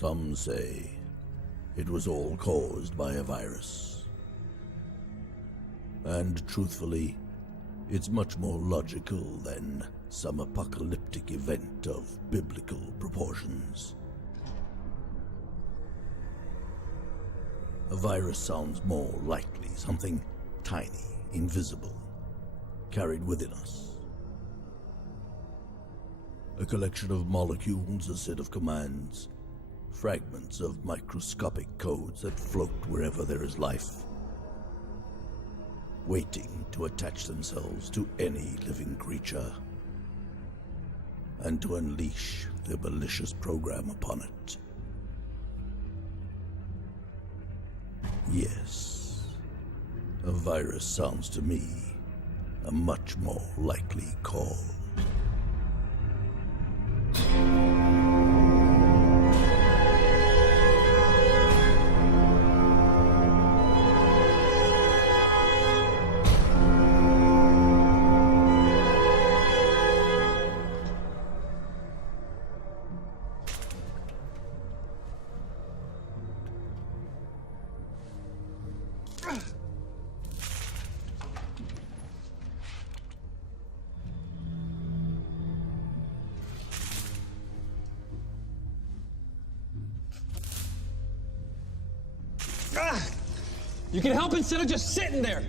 Some say it was all caused by a virus. And truthfully, it's much more logical than some apocalyptic event of biblical proportions. A virus sounds more likely something tiny, invisible, carried within us. A collection of molecules, a set of commands, fragments of microscopic codes that float wherever there is life, waiting to attach themselves to any living creature and to unleash their malicious program upon it. Yes, a virus sounds to me a much more likely call. You can help instead of just sitting there.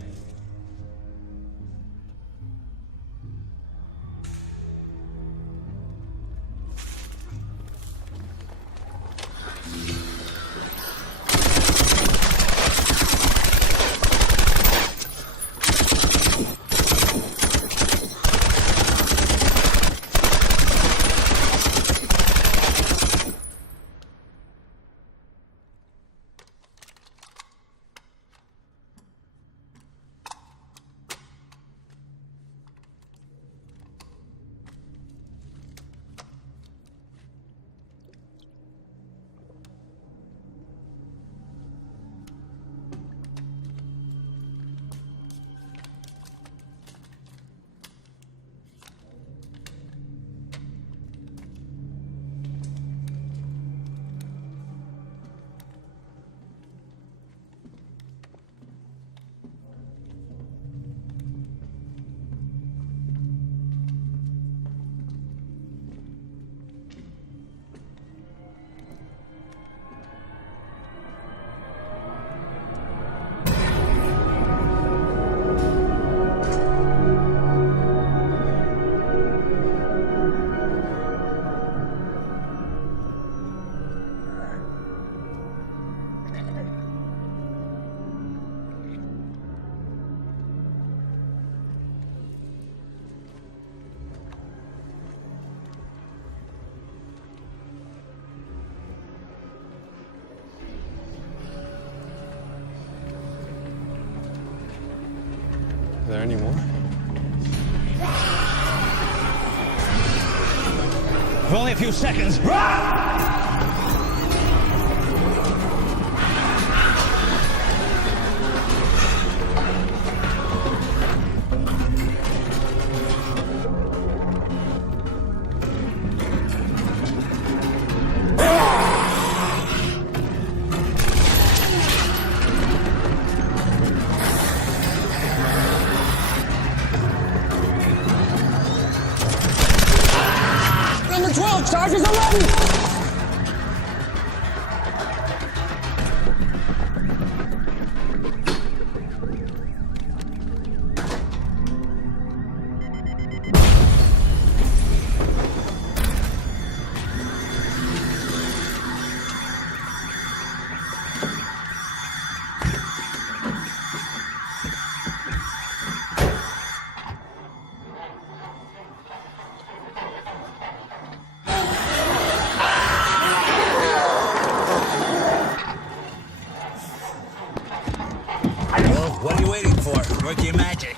Are there any more? For only a few seconds. Number 12, charges 11! What are you waiting for? Work your magic.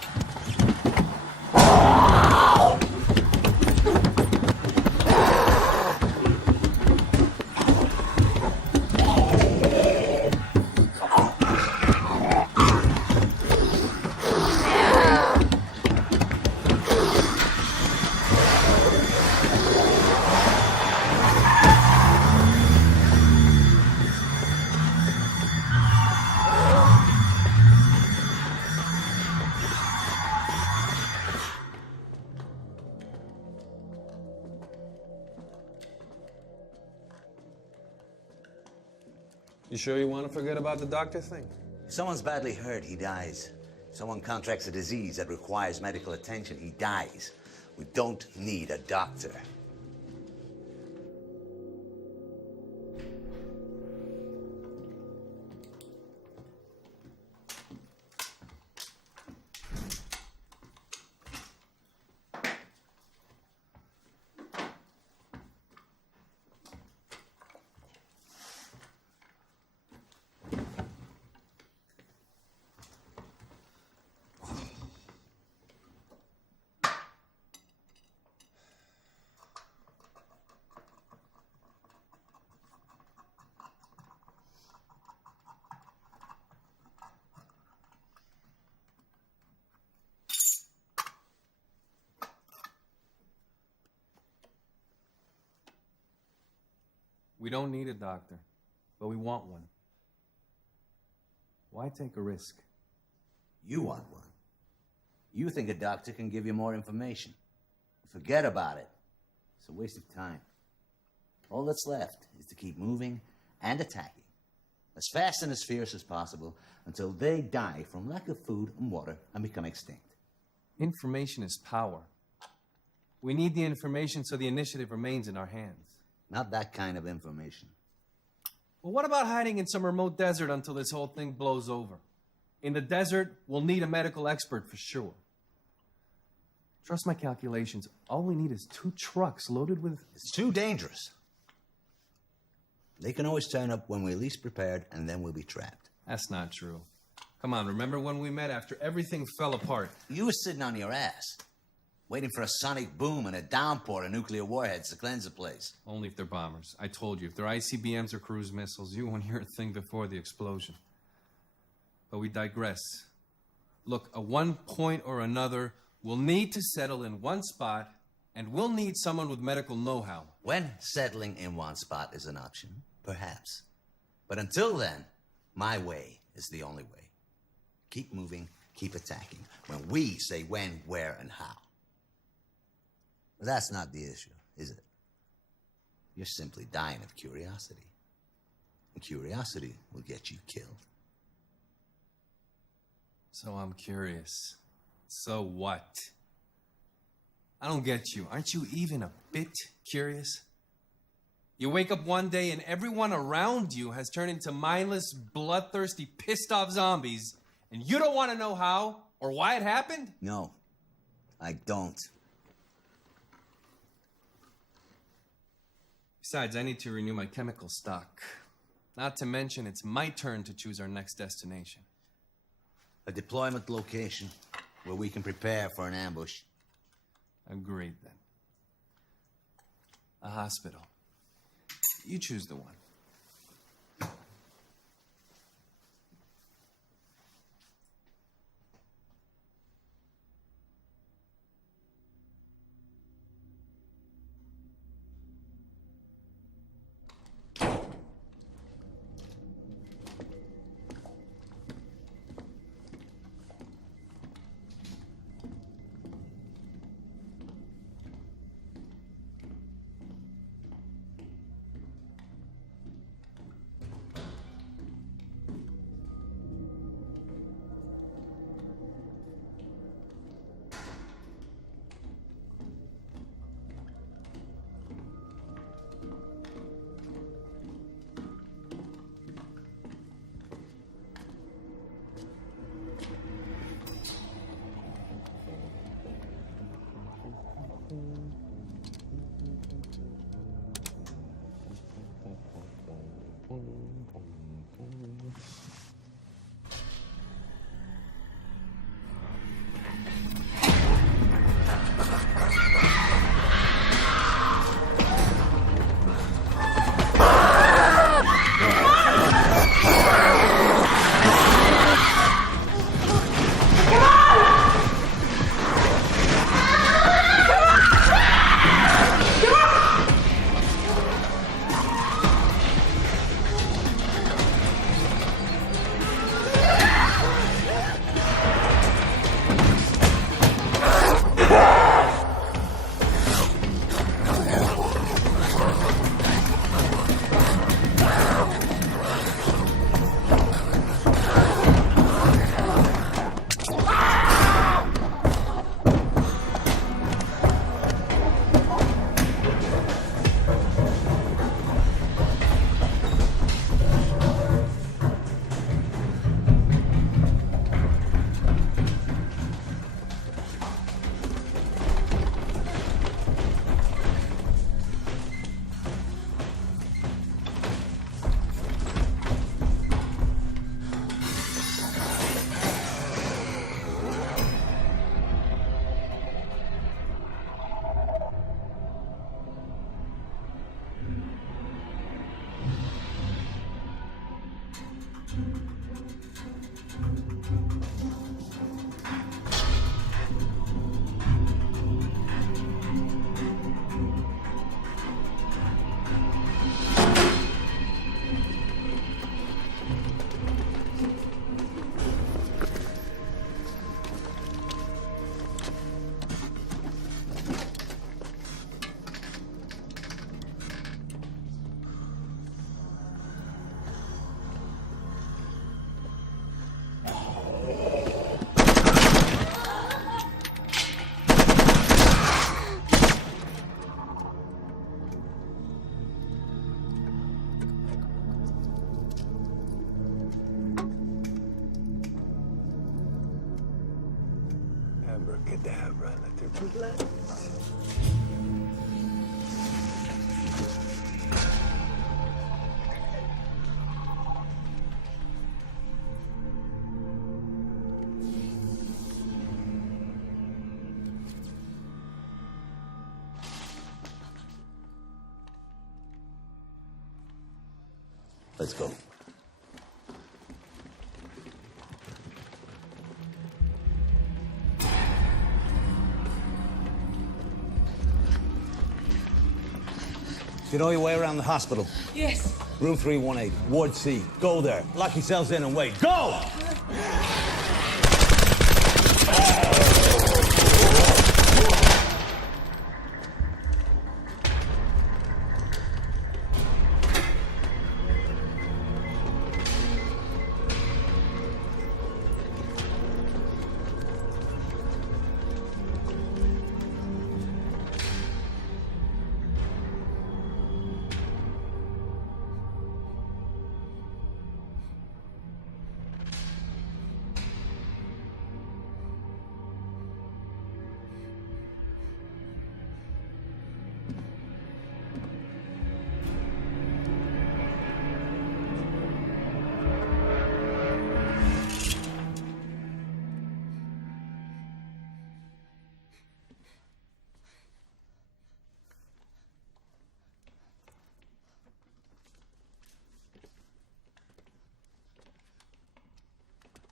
You sure you want to forget about the doctor thing? If someone's badly hurt, he dies. If someone contracts a disease that requires medical attention, he dies. We don't need a doctor. We don't need a doctor, but we want one. Why take a risk? You want one. You think a doctor can give you more information. Forget about it. It's a waste of time. All that's left is to keep moving and attacking, as fast and as fierce as possible, until they die from lack of food and water and become extinct. Information is power. We need the information so the initiative remains in our hands. Not that kind of information. Well, what about hiding in some remote desert until this whole thing blows over? In the desert, we'll need a medical expert for sure. Trust my calculations. All we need is 2 trucks loaded with... It's too dangerous. They can always turn up when we're least prepared, and then we'll be trapped. That's not true. Come on, remember when we met after everything fell apart? You were sitting on your ass, waiting for a sonic boom and a downpour of nuclear warheads to cleanse the place. Only if they're bombers. I told you, if they're ICBMs or cruise missiles, you won't hear a thing before the explosion. But we digress. Look, at one point or another, we'll need to settle in one spot, and we'll need someone with medical know-how. When settling in one spot is an option, perhaps. But until then, my way is the only way. Keep moving, keep attacking, when we say when, where, and how. But that's not the issue, is it? You're simply dying of curiosity. And curiosity will get you killed. So I'm curious. So what? I don't get you. Aren't you even a bit curious? You wake up one day and everyone around you has turned into mindless, bloodthirsty, pissed-off zombies, and you don't want to know how or why it happened? No, I don't. Besides, I need to renew my chemical stock. Not to mention, it's my turn to choose our next destination. A deployment location where we can prepare for an ambush. Agreed, then. A hospital. You choose the one. Abracadabra, let there be light. Let's go. You know your way around the hospital? Yes. Room 318, Ward C. Go there. Lock yourselves in and wait. Go!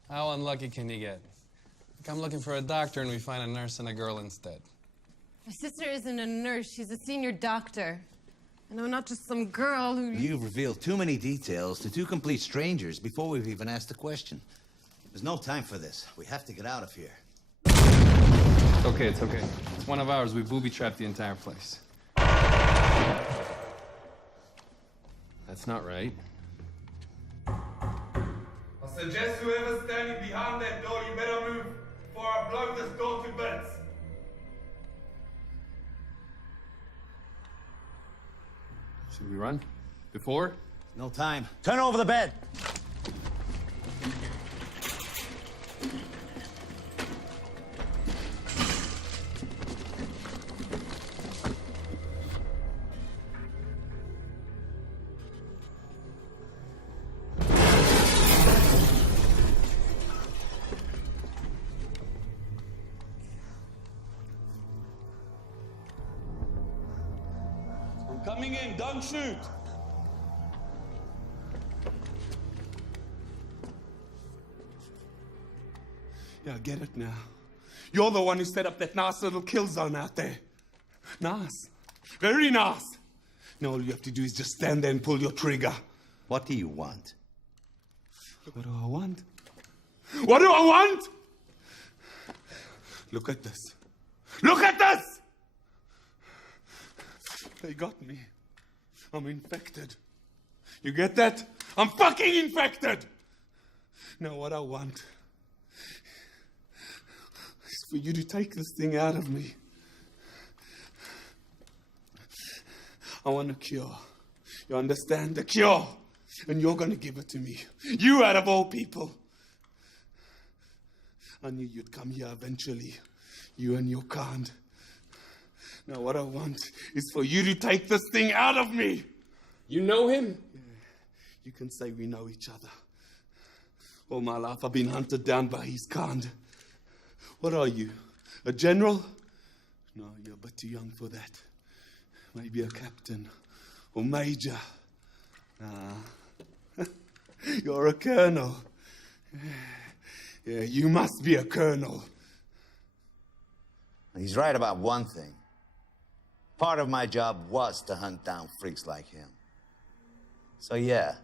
How unlucky can you get? Like I'm looking for a doctor and we find a nurse and a girl instead. My sister isn't a nurse, she's a senior doctor. And I'm not just some girl who... You've revealed too many details to two complete strangers before we've even asked a question. There's no time for this. We have to get out of here. It's okay, it's okay. It's one of ours. We booby-trapped the entire place. That's not right. I suggest whoever's standing behind that door, you better move before I blow this door to bits. Should we run? Before? No time. Turn over the bed. Coming in, don't shoot! Yeah, I get it now. You're the one who set up that nice little kill zone out there. Nice. Very nice. Now all you have to do is just stand there and pull your trigger. What do you want? What do I want? What do I want? Look at this. Look at this! They got me. I'm infected. You get that? I'm fucking infected! Now what I want is for you to take this thing out of me. I want a cure. You understand? A cure. And you're gonna give it to me. You out of all people. I knew you'd come here eventually. You and your kind. Now what I want is for you to take this thing out of me. You know him? Yeah. You can say we know each other. All my life I've been hunted down by his kind. What are you? A general? No, you're but too young for that. Maybe a captain or major. Nah. You're a colonel. Yeah, you must be a colonel. He's right about one thing. Part of my job was to hunt down freaks like him. So yeah,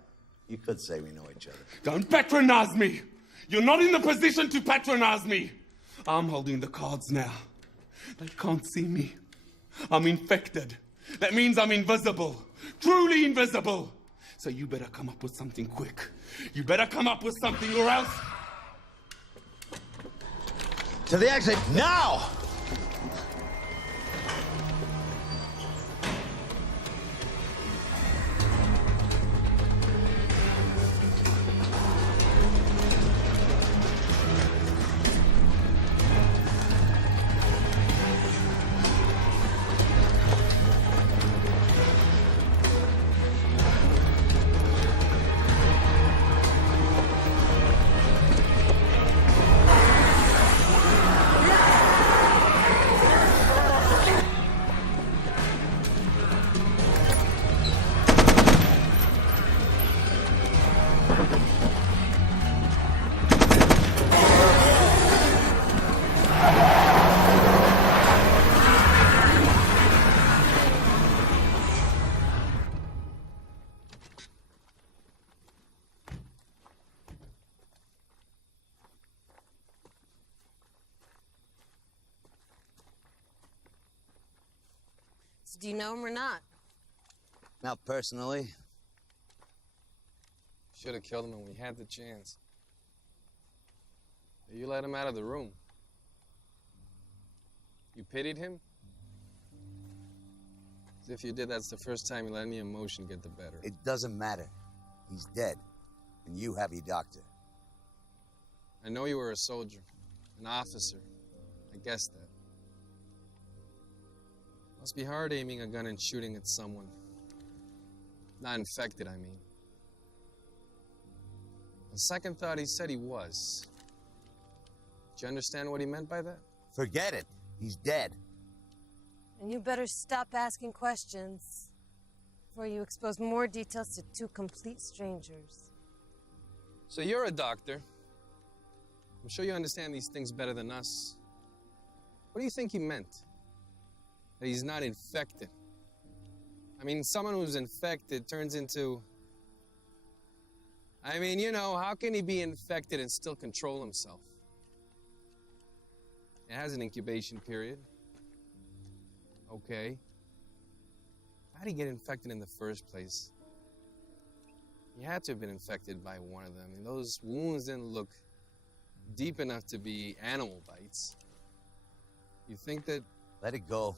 you could say we know each other. Don't patronize me! You're not in the position to patronize me! I'm holding the cards now. They can't see me. I'm infected. That means I'm invisible. Truly invisible. So you better come up with something quick. You better come up with something or else... To the exit, now! Do you know him or not? Not personally. Should have killed him when we had the chance. You let him out of the room. You pitied him? As if you did, that's the first time you let any emotion get the better. It doesn't matter. He's dead. And you have your doctor. I know you were a soldier, an officer. I guessed that. Must be hard aiming a gun and shooting at someone. Not infected, I mean. On second thought, he said he was. Did you understand what he meant by that? Forget it. He's dead. And you better stop asking questions before you expose more details to two complete strangers. So you're a doctor. I'm sure you understand these things better than us. What do you think he meant? That he's not infected? I mean, someone who's infected turns into... I mean, you know, how can he be infected and still control himself? It has an incubation period. Okay. How did he get infected in the first place? He had to have been infected by one of them. And those wounds didn't look deep enough to be animal bites. You think that... Let it go.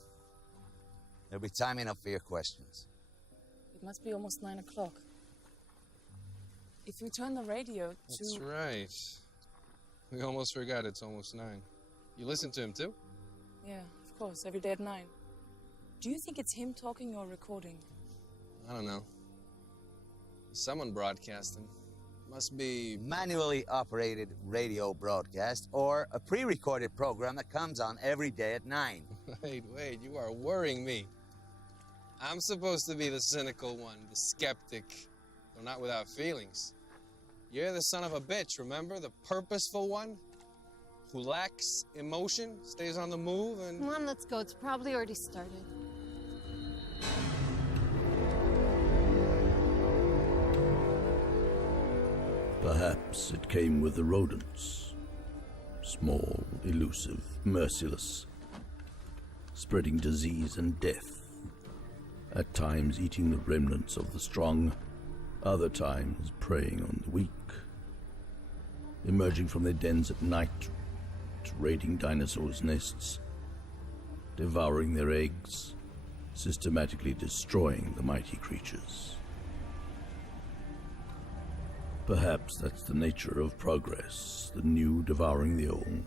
There'll be time enough for your questions. It must be almost 9 o'clock. If we turn the radio to... That's right. We almost forgot it's almost 9. You listen to him too? Yeah, of course, every day at 9. Do you think it's him talking or recording? I don't know. Someone broadcasting. Must be... Manually operated radio broadcast or a pre-recorded program that comes on every day at 9. Wait, you are worrying me. I'm supposed to be the cynical one, the skeptic, though not without feelings. You're the son of a bitch, remember? The purposeful one? Who lacks emotion, stays on the move, and... Come on, let's go. It's probably already started. Perhaps it came with the rodents. Small, elusive, merciless, spreading disease and death, at times eating the remnants of the strong, other times preying on the weak, emerging from their dens at night, raiding dinosaurs' nests, devouring their eggs, systematically destroying the mighty creatures. Perhaps that's the nature of progress, the new devouring the old,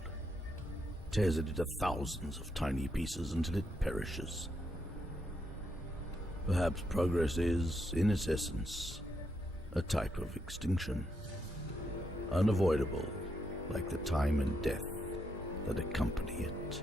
tears it into thousands of tiny pieces until it perishes. Perhaps progress is, in its essence, a type of extinction, unavoidable, like the time and death that accompany it.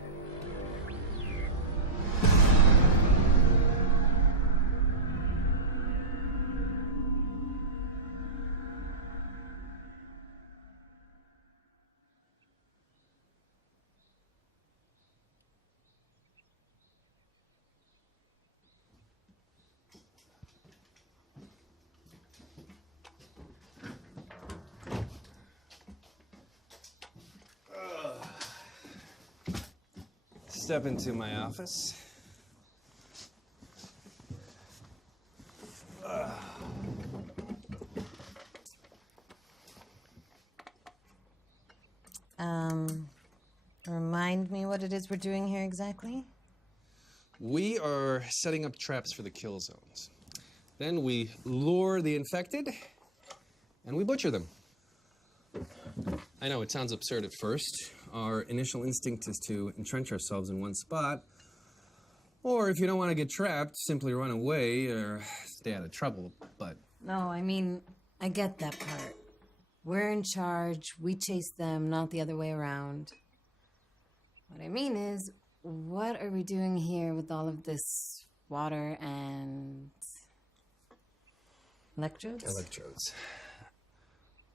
Step into my office. Remind me what it is we're doing here exactly? We are setting up traps for the kill zones. Then we lure the infected, and we butcher them. I know it sounds absurd at first. Our initial instinct is to entrench ourselves in one spot. Or if you don't want to get trapped, simply run away or stay out of trouble, but... No, I mean, I get that part. We're in charge, we chase them, not the other way around. What I mean is, what are we doing here with all of this water and... electrodes? Electrodes.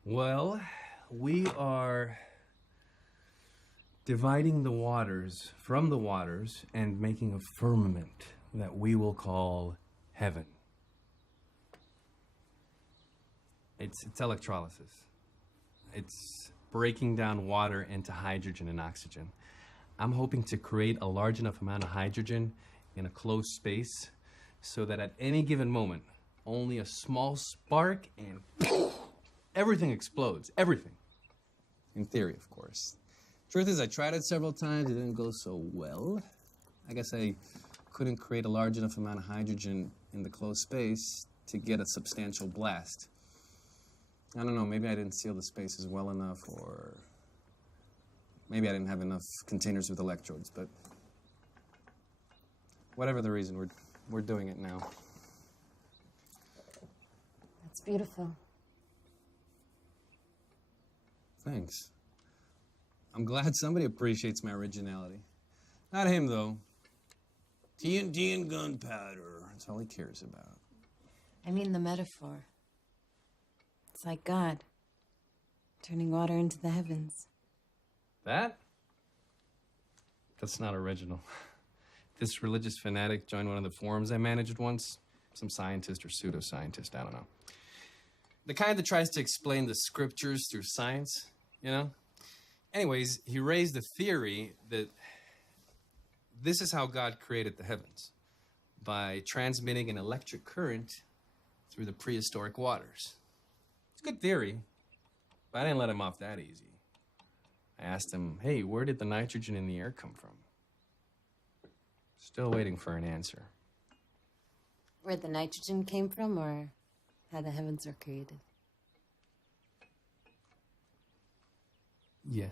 Well, we are dividing the waters from the waters and making a firmament that we will call heaven. It's electrolysis. It's breaking down water into hydrogen and oxygen. I'm hoping to create a large enough amount of hydrogen in a closed space so that at any given moment, only a small spark and everything explodes. Everything. In theory, of course. Truth is, I tried it several times. It didn't go so well. I guess I couldn't create a large enough amount of hydrogen in the closed space to get a substantial blast. I don't know, maybe I didn't seal the spaces well enough, or maybe I didn't have enough containers with electrodes, but whatever the reason, we're doing it now. That's beautiful. Thanks. I'm glad somebody appreciates my originality. Not him, though. TNT and gunpowder. That's all he cares about. I mean the metaphor. It's like God, turning water into the heavens. That? That's not original. This religious fanatic joined one of the forums I managed once. Some scientist or pseudoscientist, I don't know. The kind that tries to explain the scriptures through science, you know? Anyways, he raised the theory that this is how God created the heavens, by transmitting an electric current through the prehistoric waters. It's a good theory, but I didn't let him off that easy. I asked him, hey, where did the nitrogen in the air come from? Still waiting for an answer. Where the nitrogen came from, or how the heavens are created? Yeah.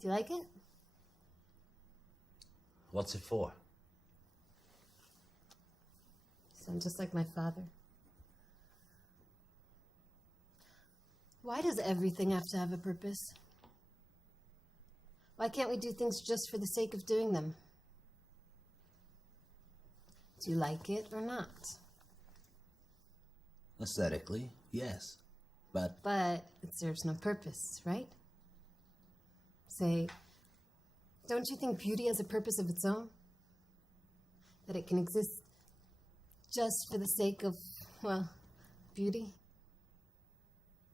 Do you like it? What's it for? You sound just like my father. Why does everything have to have a purpose? Why can't we do things just for the sake of doing them? Do you like it or not? Aesthetically, yes. But it serves no purpose, right? Say, don't you think beauty has a purpose of its own? That it can exist just for the sake of, well, beauty?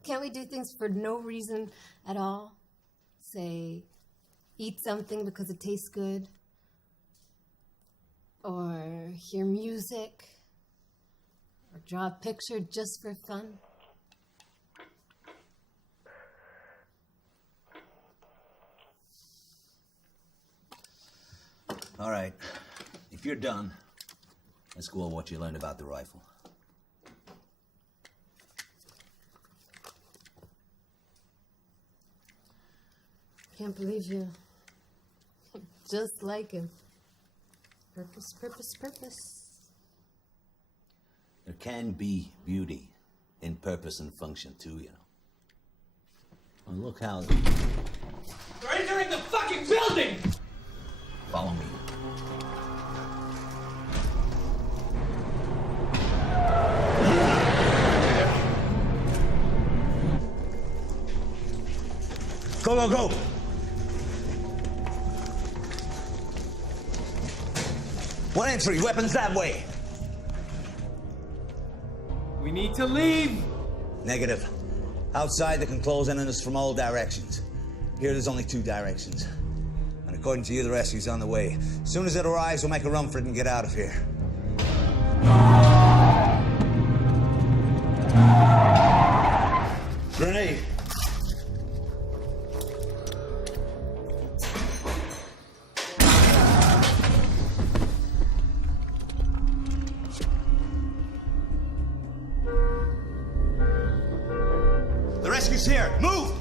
Can't we do things for no reason at all? Say, eat something because it tastes good? Or hear music? Or draw a picture just for fun? all right, if you're done, let's go over what you learned about the rifle. Can't believe you. Just like him. Purpose, purpose, purpose. There can be beauty in purpose and function too, you know. Well, look how... They're entering the fucking building! Follow me. Go, go, go! One entry, weapons that way. We need to leave! Negative. Outside, they can close in on us from all directions. Here, there's only 2 directions. And according to you, the rescue's on the way. As soon as it arrives, we'll make a run for it and get out of here. Grenade. is here. Move!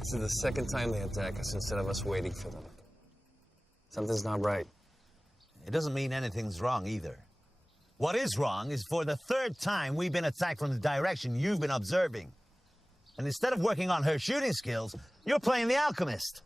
This is the second time they attack us instead of us waiting for them. Something's not right. It doesn't mean anything's wrong either. What is wrong is for the third time we've been attacked from the direction you've been observing. And instead of working on her shooting skills, you're playing the alchemist.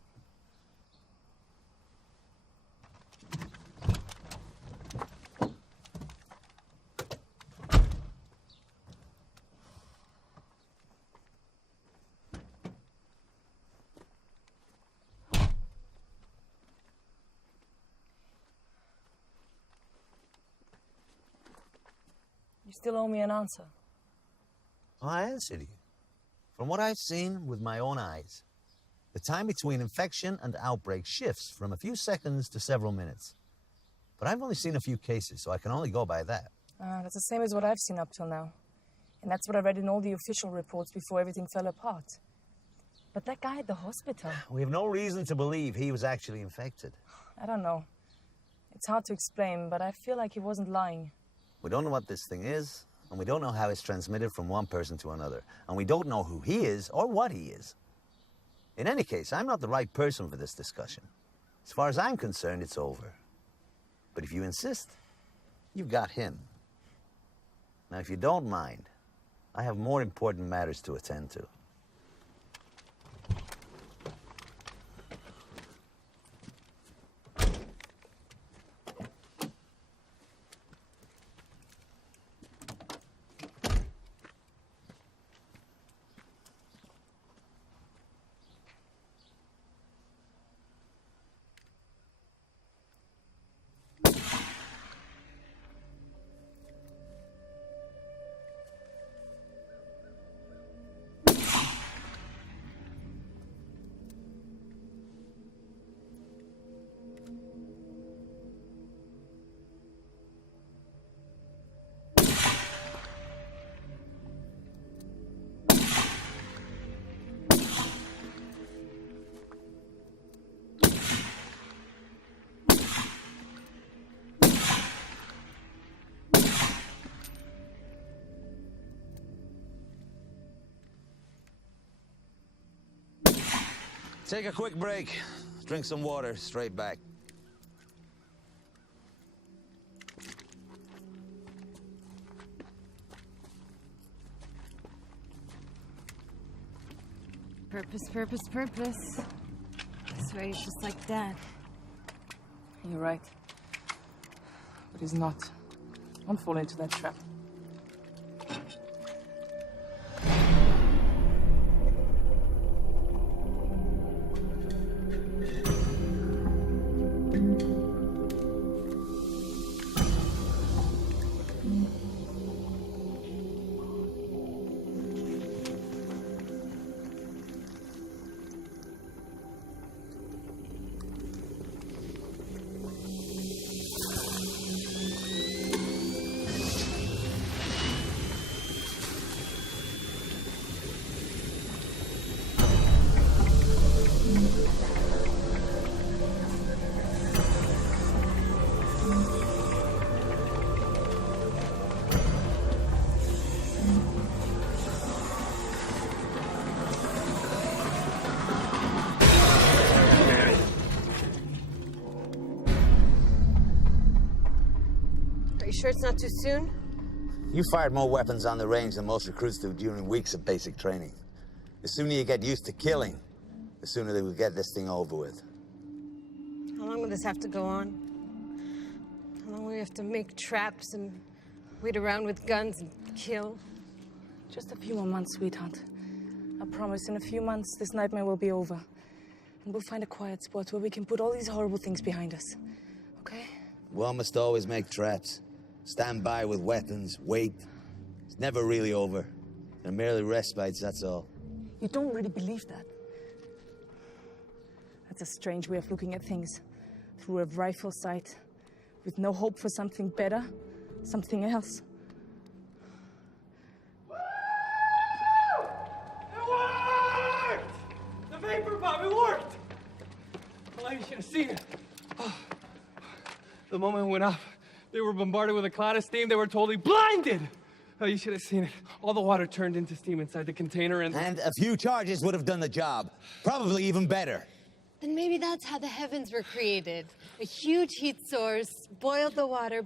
You still owe me an answer. Well, I answered you. From what I've seen with my own eyes, the time between infection and outbreak shifts from a few seconds to several minutes. But I've only seen a few cases, so I can only go by that. That's the same as what I've seen up till now. And that's what I read in all the official reports before everything fell apart. But that guy at the hospital... We have no reason to believe he was actually infected. I don't know. It's hard to explain, but I feel like he wasn't lying. We don't know what this thing is, and we don't know how it's transmitted from one person to another. And we don't know who he is or what he is. In any case, I'm not the right person for this discussion. As far as I'm concerned, it's over. But if you insist, you've got him. Now, if you don't mind, I have more important matters to attend to. Take a quick break. Drink some water. Straight back. Purpose, purpose, purpose. This way is just like Dad. You're right. But he's not. Don't fall into that trap. sure it's not too soon? You fired more weapons on the range than most recruits do during weeks of basic training. The sooner you get used to killing, the sooner they will get this thing over with. How long will this have to go on? How long will we have to make traps and wait around with guns and kill? Just a few more months, sweetheart. I promise, in a few months, this nightmare will be over. And we'll find a quiet spot where we can put all these horrible things behind us. Okay? One must always make traps. Stand by with weapons, wait. It's never really over. They're merely respites, that's all. You don't really believe that. That's a strange way of looking at things. Through a rifle sight, with no hope for something better, something else. The vapor bomb, it worked! Well, you should have seen it. Oh. The moment it went up, they were bombarded with a cloud of steam. They were totally blinded. Oh, you should have seen it. All the water turned into steam inside the container and a few charges would have done the job. Probably even better. Then maybe that's how the heavens were created. A huge heat source, boiled the water,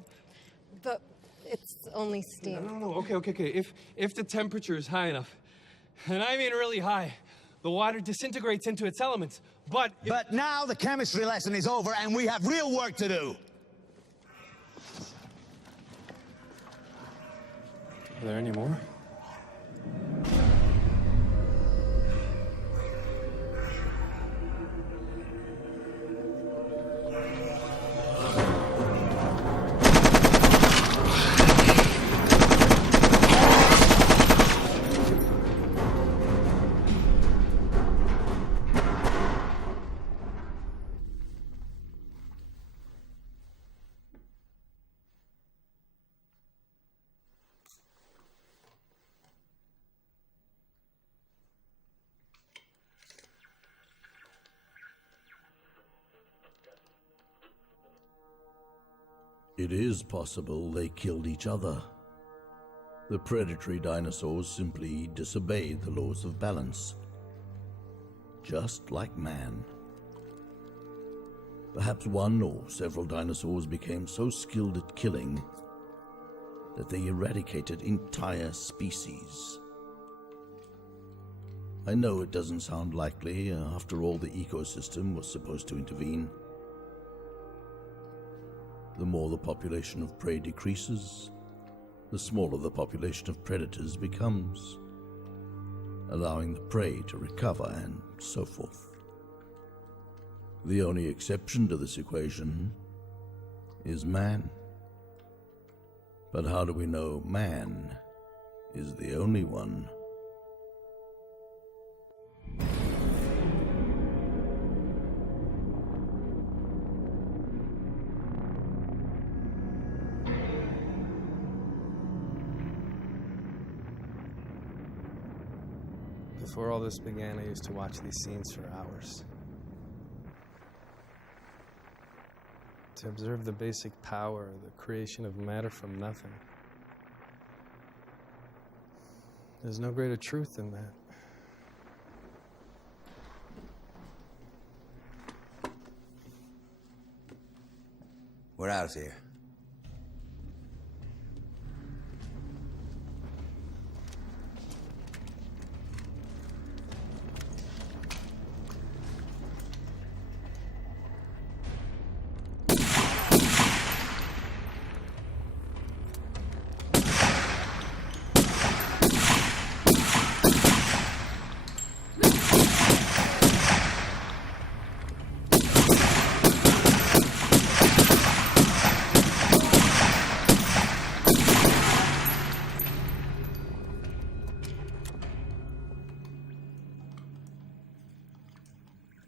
but it's only steam. No. Okay. If the temperature is high enough, and I mean really high, the water disintegrates into its elements, but... But now the chemistry lesson is over and we have real work to do. Are there any more? It is possible they killed each other. The predatory dinosaurs simply disobeyed the laws of balance. Just like man. Perhaps one or several dinosaurs became so skilled at killing that they eradicated entire species. I know it doesn't sound likely. After all, the ecosystem was supposed to intervene. The more the population of prey decreases, the smaller the population of predators becomes, allowing the prey to recover and so forth. The only exception to this equation is man. But how do we know man is the only one? Before all this began, I used to watch these scenes for hours. To observe the basic power, the creation of matter from nothing. There's no greater truth than that. We're out of here.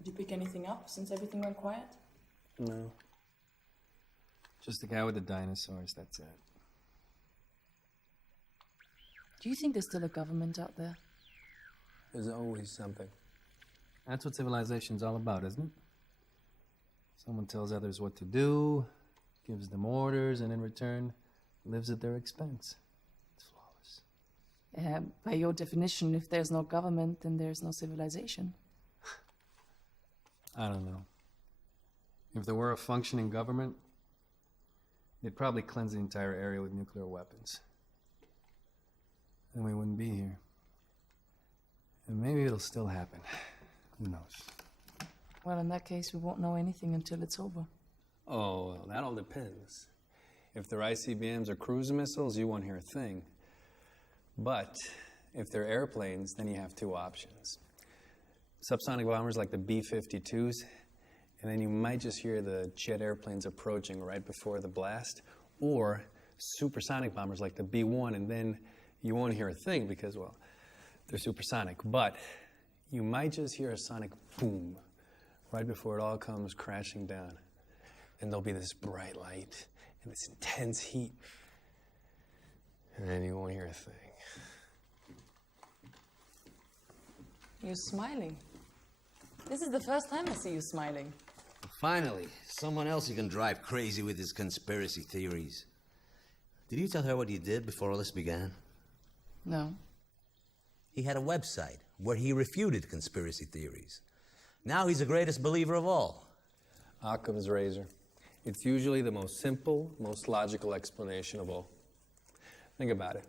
Did you pick anything up since everything went quiet? No. Just the guy with the dinosaurs, that's it. Do you think there's still a government out there? There's always something. That's what civilization's all about, isn't it? Someone tells others what to do, gives them orders, and in return, lives at their expense. It's flawless. Yeah, by your definition, if there's no government, then there's no civilization. I don't know. If there were a functioning government, They'd probably cleanse the entire area with nuclear weapons. Then we wouldn't be here. And maybe it'll still happen. Who knows? Well, in that case, we won't know anything until it's over. Oh, well, that all depends. If they're ICBMs or cruise missiles, you won't hear a thing. But if they're airplanes, then you have two options. Subsonic bombers like the B-52s, and then you might just hear the jet airplanes approaching right before the blast, or supersonic bombers like the B-1, and then you won't hear a thing because, well, they're supersonic. But you might just hear a sonic boom right before it all comes crashing down. And there'll be this bright light and this intense heat, and then you won't hear a thing. You're smiling. This is the first time I see you smiling. Finally, someone else who can drive crazy with his conspiracy theories. Did you tell her what you did before all this began? No. He had a website where he refuted conspiracy theories. Now he's the greatest believer of all. Occam's razor. It's usually the most simple, most logical explanation of all. Think about it.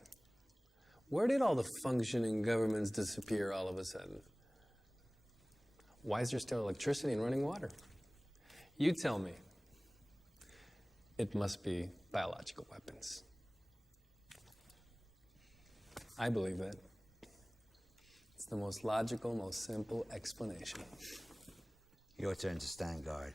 Where did all the functioning governments disappear all of a sudden? Why is there still electricity and running water? You tell me. It must be biological weapons. I believe that. It's the most logical, most simple explanation. Your turn to stand guard.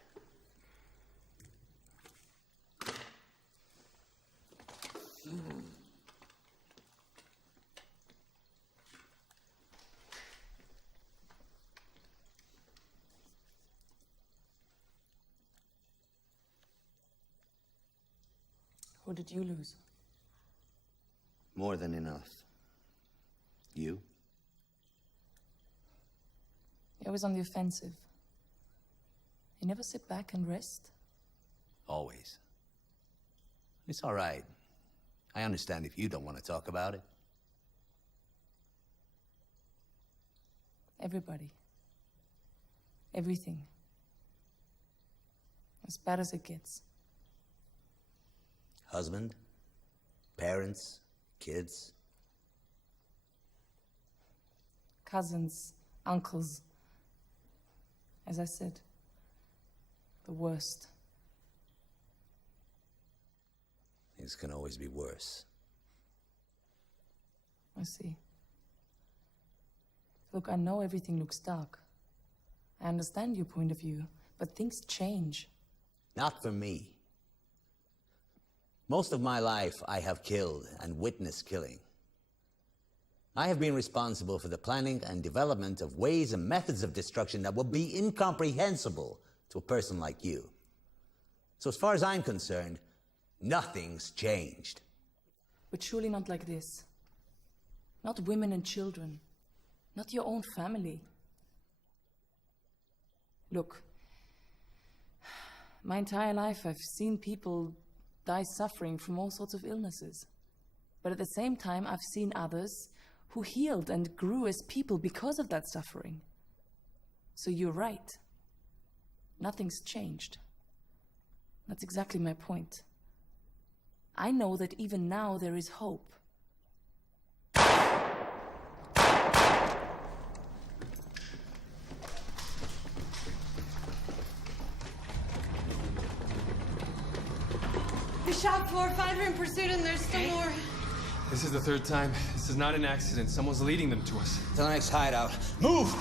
Who did you lose? More than enough. You? You're always on the offensive. You never sit back and rest. Always. It's all right. I understand if you don't want to talk about it. Everybody. Everything. As bad as it gets. Husband? Parents? Kids? Cousins, uncles. As I said, the worst. Things can always be worse. I see. Look, I know everything looks dark. I understand your point of view, but things change. Not for me. Most of my life, I have killed and witnessed killing. I have been responsible for the planning and development of ways and methods of destruction that would be incomprehensible to a person like you. So as far as I'm concerned, nothing's changed. But surely not like this. Not women and children. Not your own family. Look, my entire life I've seen people die suffering from all sorts of illnesses. But at the same time, I've seen others who healed and grew as people because of that suffering. So you're right. Nothing's changed. That's exactly my point. I know that even now there is hope. We shot 4 or 5 are in pursuit and there's still more. This is the third time. This is not an accident. Someone's leading them to us. To the next hideout. Move!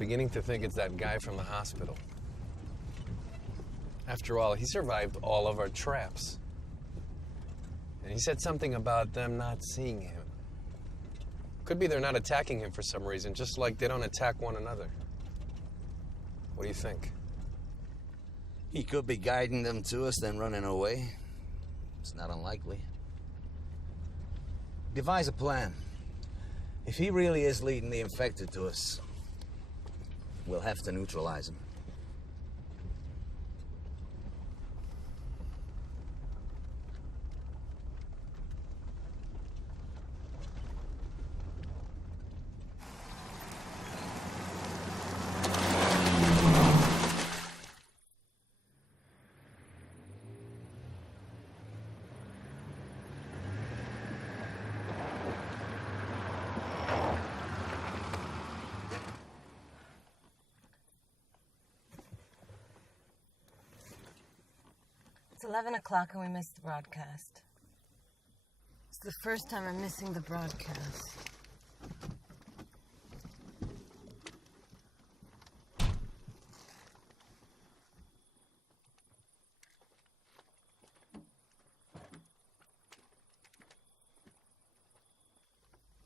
beginning to think it's that guy from the hospital. After all, he survived all of our traps. And he said something about them not seeing him. Could be they're not attacking him for some reason, just like they don't attack one another. What do you think? He could be guiding them to us, then running away. It's not unlikely. Devise a plan. If he really is leading the infected to us, we'll have to neutralize him. It's 11 o'clock and we missed the broadcast. It's the first time I'm missing the broadcast.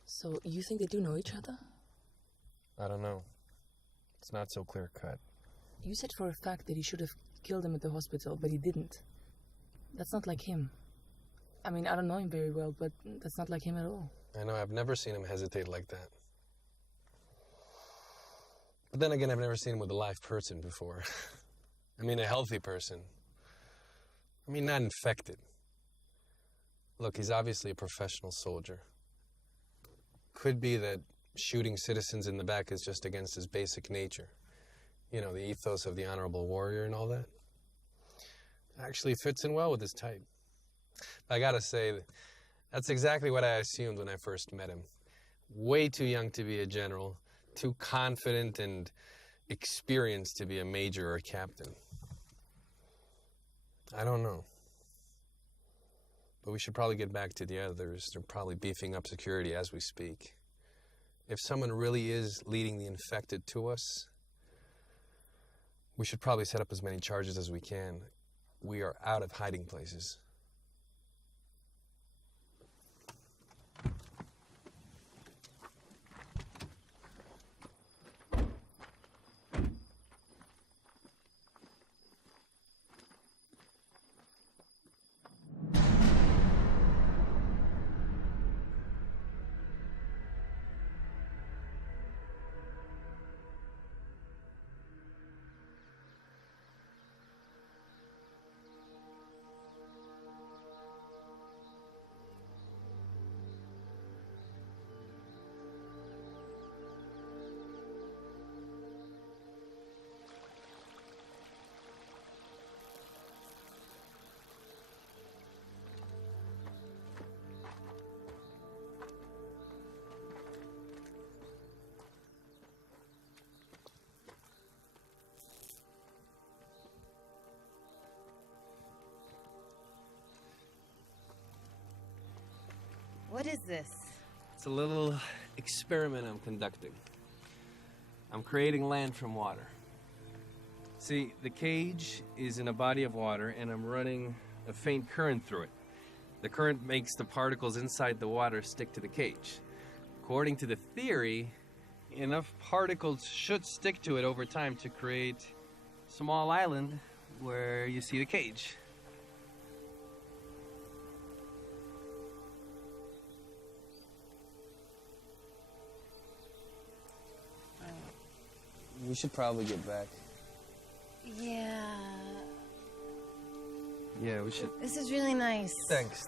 So, you think they do know each other? I don't know. It's not so clear-cut. You said for a fact that he should have killed him at the hospital, but he didn't. That's not like him. I mean, I don't know him very well, but that's not like him at all. I know, I've never seen him hesitate like that. But then again, I've never seen him with a live person before. I mean, a healthy person. I mean, not infected. Look, he's obviously a professional soldier. Could be that shooting citizens in the back is just against his basic nature. You know, the ethos of the honorable warrior and all that. Actually fits in well with his type. I gotta say, that's exactly what I assumed when I first met him. Way too young to be a general, too confident and experienced to be a major or a captain. I don't know. But we should probably get back to the others. They're probably beefing up security as we speak. If someone really is leading the infected to us, we should probably set up as many charges as we can. We are out of hiding places. What is this? It's a little experiment I'm conducting. I'm creating land from water. See, the cage is in a body of water, and I'm running a faint current through it. The current makes the particles inside the water stick to the cage. According to the theory, enough particles should stick to it over time to create a small island where you see the cage. We should probably get back. Yeah. Yeah, we should. This is really nice. Thanks.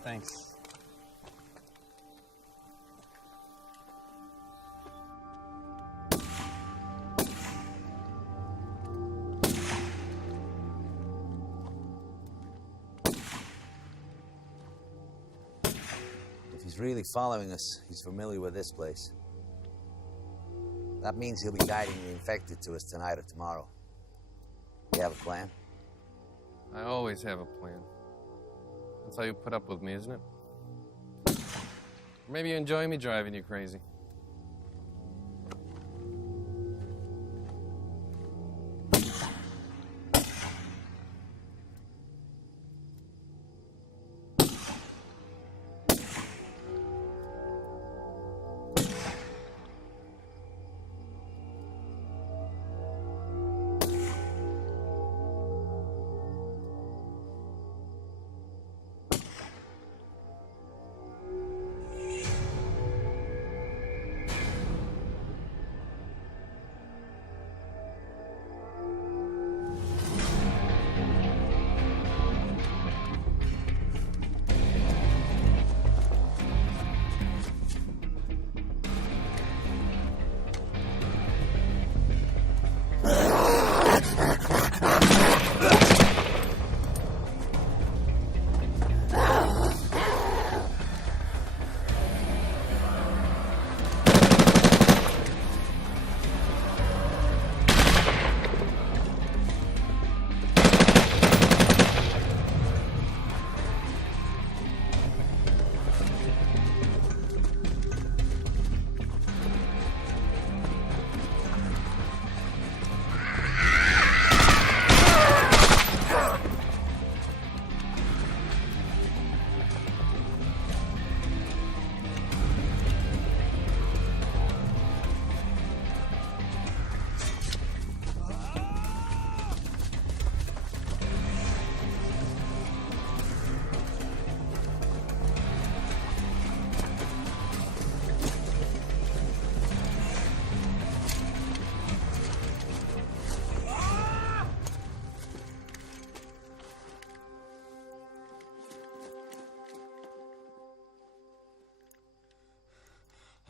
If he's really following us, he's familiar with this place. That means he'll be guiding the infected to us tonight or tomorrow. You have a plan? I always have a plan. That's how you put up with me, isn't it? Or maybe you enjoy me driving you crazy.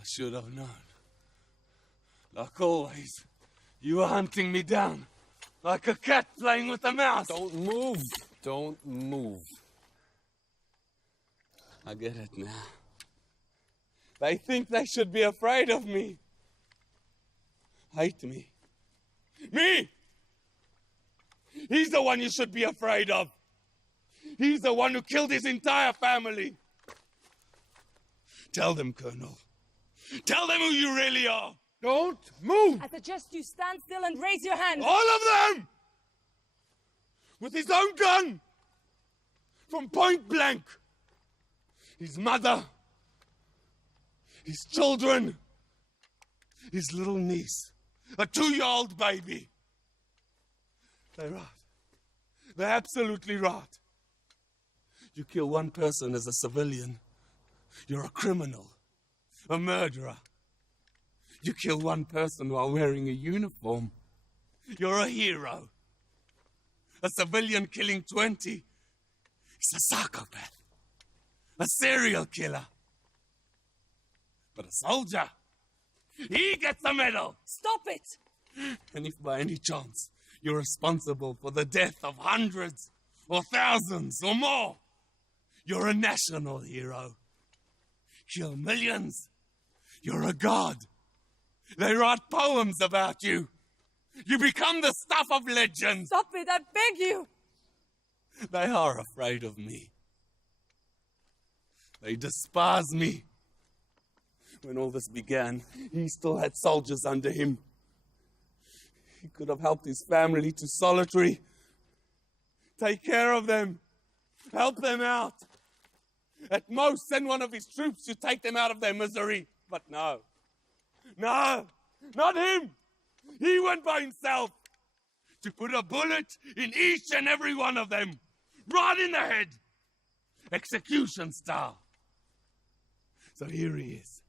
should have known. Like always, you were hunting me down. Like a cat playing with a mouse. Don't move. Don't move. I get it now. They think they should be afraid of me. Hate me. Me! He's the one you should be afraid of. He's the one who killed his entire family. Tell them, Colonel. Tell them who you really are. Don't move! I suggest you stand still and raise your hand. All of them! With his own gun! From point blank! His mother, his children, his little niece, a 2-year-old baby. They're right. They're absolutely right. You kill one person as a civilian, you're a criminal, a murderer. You kill one person while wearing a uniform, you're a hero. A civilian killing 20 is a psychopath. A serial killer. But a soldier, he gets a medal. Stop it! And if by any chance you're responsible for the death of hundreds or thousands or more, you're a national hero. Kill millions, you're a god. They write poems about you. You become the stuff of legend. Stop it, I beg you! They are afraid of me. They despise me. When all this began, he still had soldiers under him. He could have helped his family to solitary. Take care of them. Help them out. At most, send one of his troops to take them out of their misery. But no. No, not him. He went by himself to put a bullet in each and every one of them. Right in the head. Execution style. So here he is.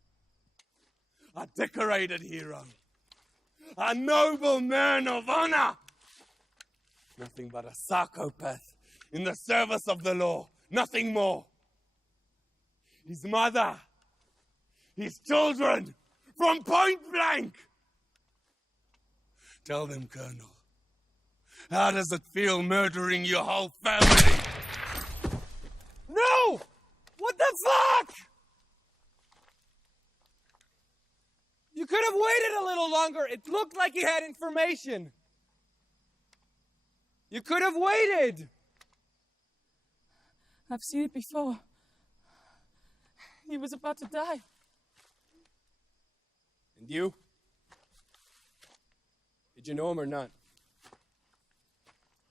A decorated hero. A noble man of honor. Nothing but a psychopath in the service of the law. Nothing more. His mother. His children. From point blank. Tell them, Colonel. How does it feel murdering your whole family? No! What the fuck? You could have waited a little longer. It looked like he had information. You could have waited. I've seen it before. He was about to die. And you? Did you know him or not?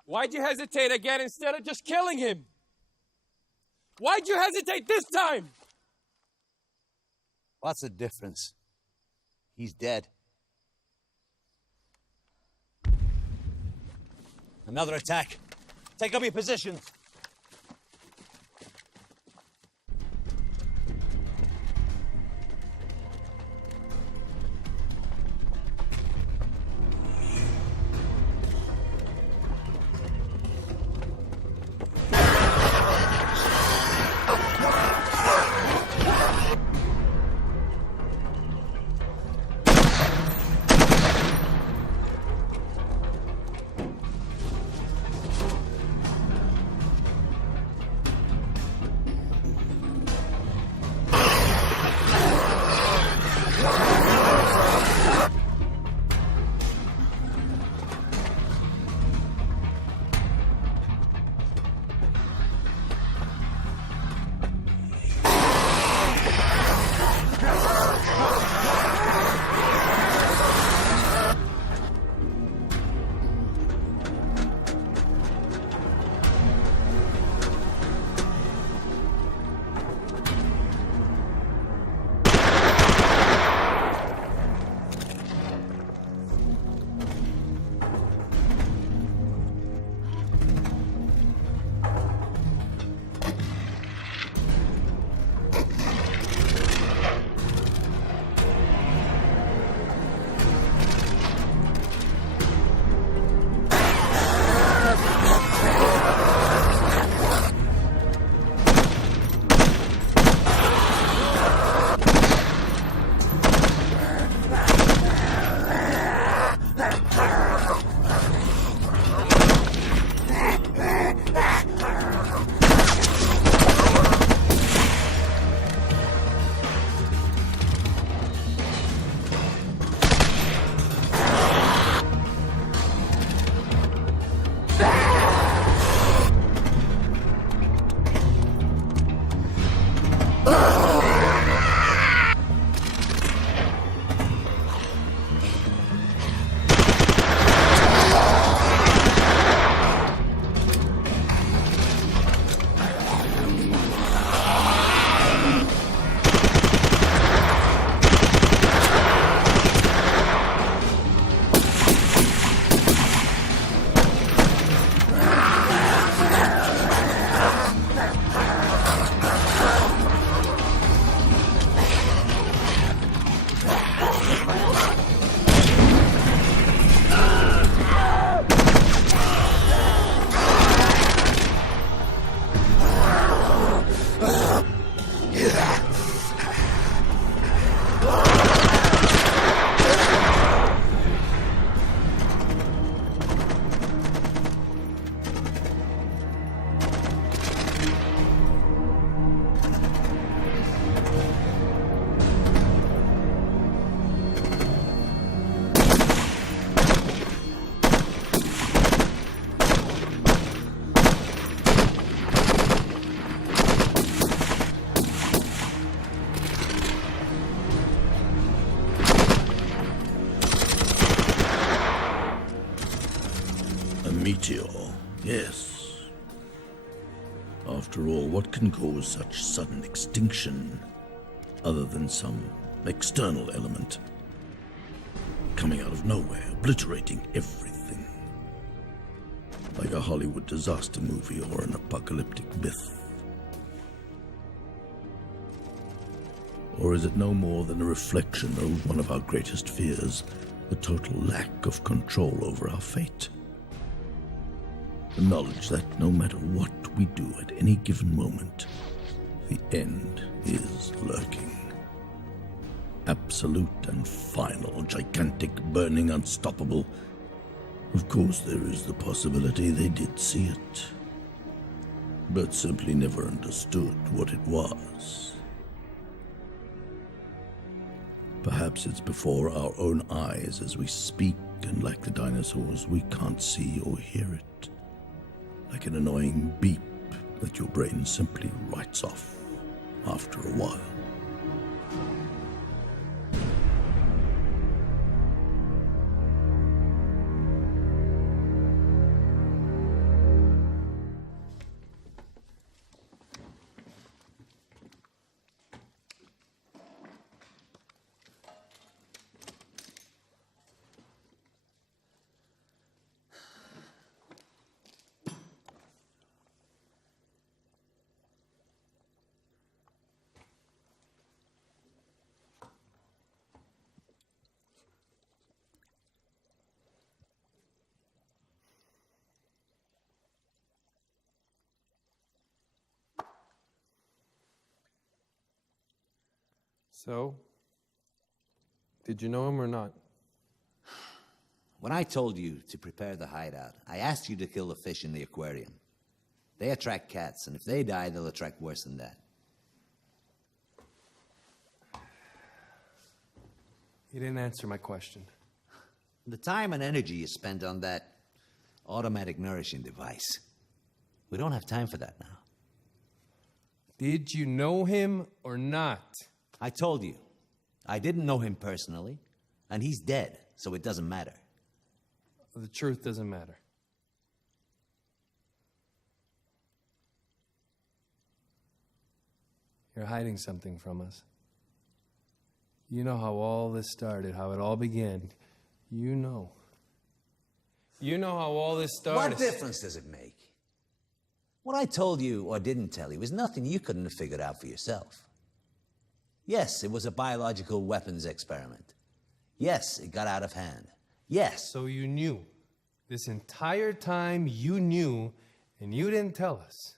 Why'd you hesitate again instead of just killing him? Why'd you hesitate this time? What's the difference? He's dead. Another attack. Take up your positions. meteor, yes. After all, what can cause such sudden extinction other than some external element coming out of nowhere, obliterating everything? Like a Hollywood disaster movie or an apocalyptic myth. Or is it no more than a reflection of one of our greatest fears, the total lack of control over our fate? The knowledge that no matter what we do at any given moment, the end is lurking. Absolute and final, gigantic, burning, unstoppable. Of course, there is the possibility they did see it, but simply never understood what it was. Perhaps it's before our own eyes as we speak, and like the dinosaurs, we can't see or hear it. Like an annoying beep that your brain simply writes off after a while. So, did you know him or not? When I told you to prepare the hideout, I asked you to kill the fish in the aquarium. They attract cats, and if they die, they'll attract worse than that. You didn't answer my question. The time and energy you spent on that automatic nourishing device. We don't have time for that now. Did you know him or not? I told you. I didn't know him personally, and he's dead, so it doesn't matter. The truth doesn't matter. You're hiding something from us. You know how all this started, how it all began. You know. You know how all this started. What difference does it make? What I told you or didn't tell you is nothing you couldn't have figured out for yourself. Yes, it was a biological weapons experiment. Yes, it got out of hand. Yes. So you knew. This entire time you knew, and you didn't tell us.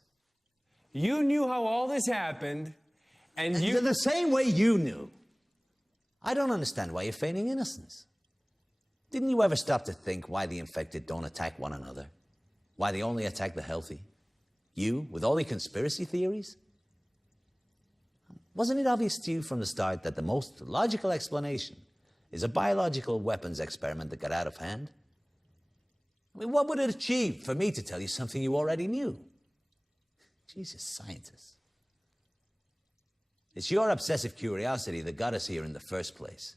You knew how all this happened, and you... The same way you knew. I don't understand why you're feigning innocence. Didn't you ever stop to think why the infected don't attack one another? Why they only attack the healthy? You, with all your conspiracy theories? Wasn't it obvious to you from the start that the most logical explanation is a biological weapons experiment that got out of hand? I mean, what would it achieve for me to tell you something you already knew? Jesus, scientists. It's your obsessive curiosity that got us here in the first place.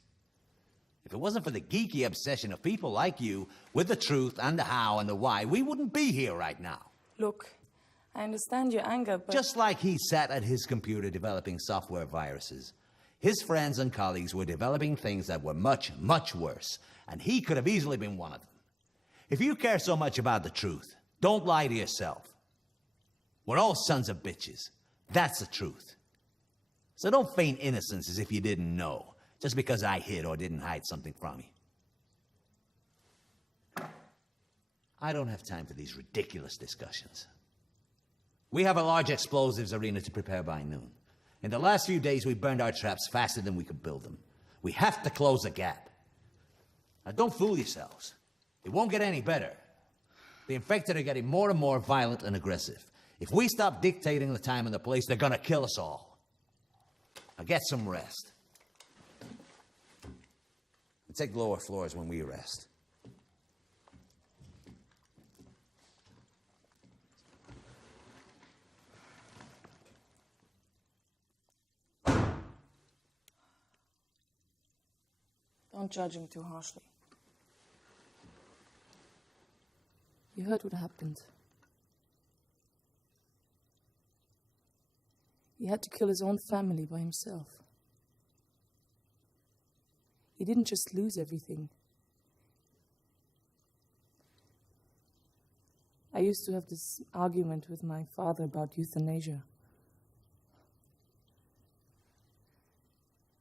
If it wasn't for the geeky obsession of people like you with the truth and the how and the why, we wouldn't be here right now. Look, I understand your anger, but... Just like he sat at his computer developing software viruses, his friends and colleagues were developing things that were much, much worse, and he could have easily been one of them. If you care so much about the truth, don't lie to yourself. We're all sons of bitches. That's the truth. So don't feign innocence as if you didn't know, just because I hid or didn't hide something from you. I don't have time for these ridiculous discussions. We have a large explosives arena to prepare by noon. In the last few days, we burned our traps faster than we could build them. We have to close the gap. Now, don't fool yourselves. It won't get any better. The infected are getting more and more violent and aggressive. If we stop dictating the time and the place, they're gonna kill us all. Now, get some rest. And take lower floors when we rest. Don't judge him too harshly. You heard what happened. He had to kill his own family by himself. He didn't just lose everything. I used to have this argument with my father about euthanasia.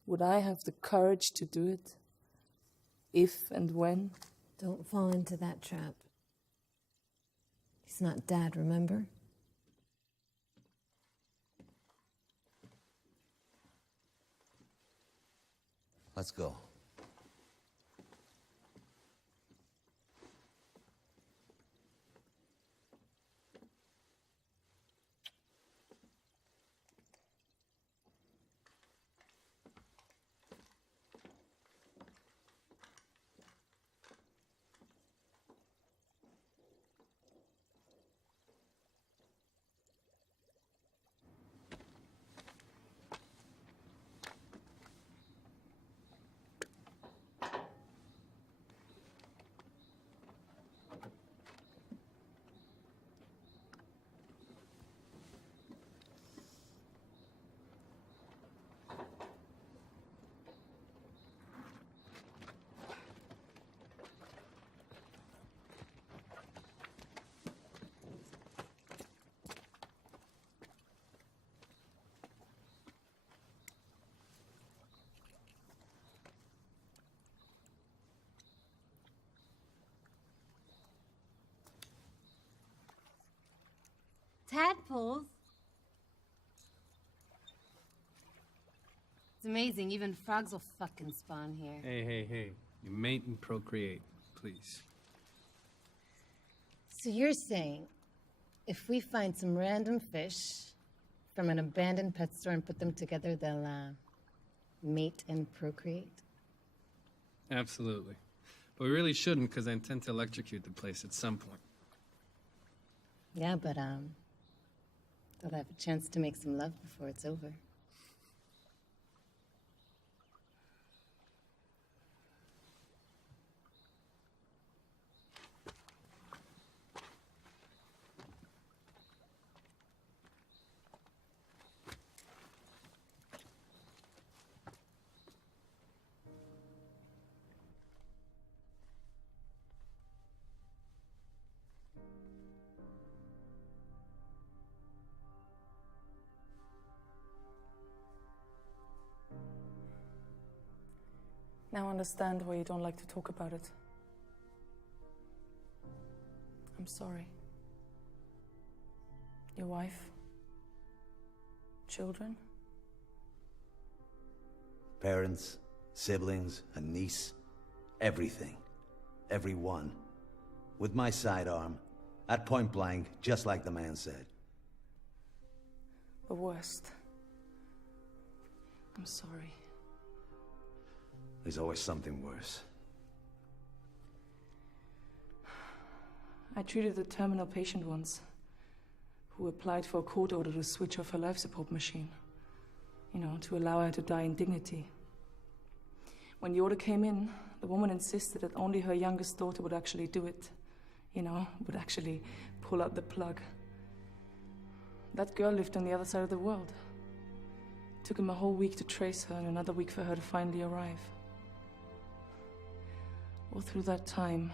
Would I have the courage to do it? If and when? Don't fall into that trap. He's not Dad, remember? Let's go. Tadpoles? It's amazing, even frogs will fucking spawn here. Hey. You mate and procreate, please. So you're saying, if we find some random fish from an abandoned pet store and put them together, they'll, mate and procreate? Absolutely. But we really shouldn't, because I intend to electrocute the place at some point. Yeah, but, they'll have a chance to make some love before it's over. Now I understand why you don't like to talk about it. I'm sorry. Your wife? Children? Parents, siblings, a niece, everything. Everyone. With my sidearm, at point blank, just like the man said. The worst. I'm sorry. There's always something worse. I treated a terminal patient once who applied for a court order to switch off her life support machine. You know, to allow her to die in dignity. When the order came in, the woman insisted that only her youngest daughter would actually do it. You know, would actually pull out the plug. That girl lived on the other side of the world. It took him a whole week to trace her and another week for her to finally arrive. All through that time,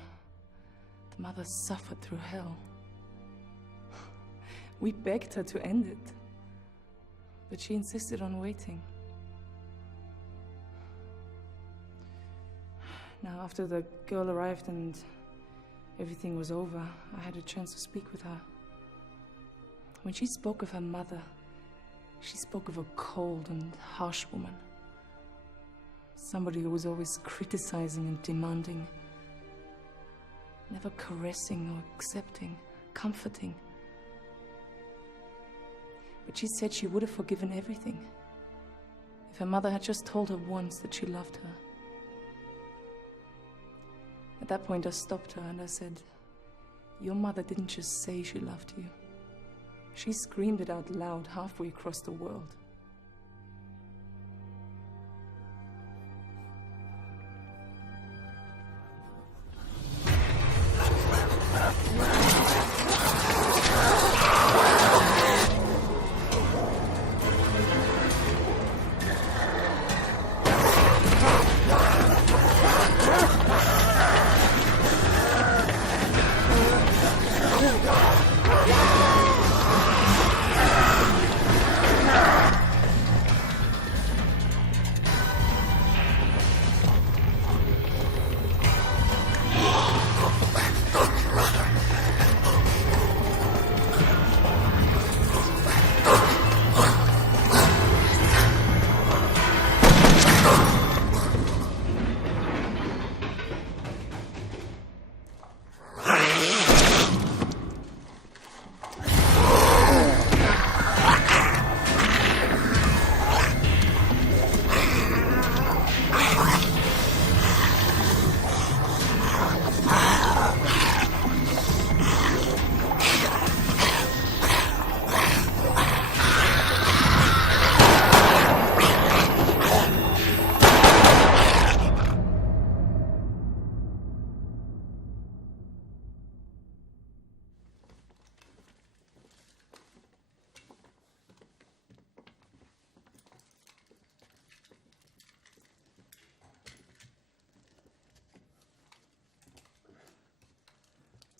the mother suffered through hell. We begged her to end it, but she insisted on waiting. Now, after the girl arrived and everything was over, I had a chance to speak with her. When she spoke of her mother, she spoke of a cold and harsh woman. Somebody who was always criticizing and demanding. Never caressing or accepting, comforting. But she said she would have forgiven everything if her mother had just told her once that she loved her. At that point, I stopped her and I said, "Your mother didn't just say she loved you. She screamed it out loud halfway across the world."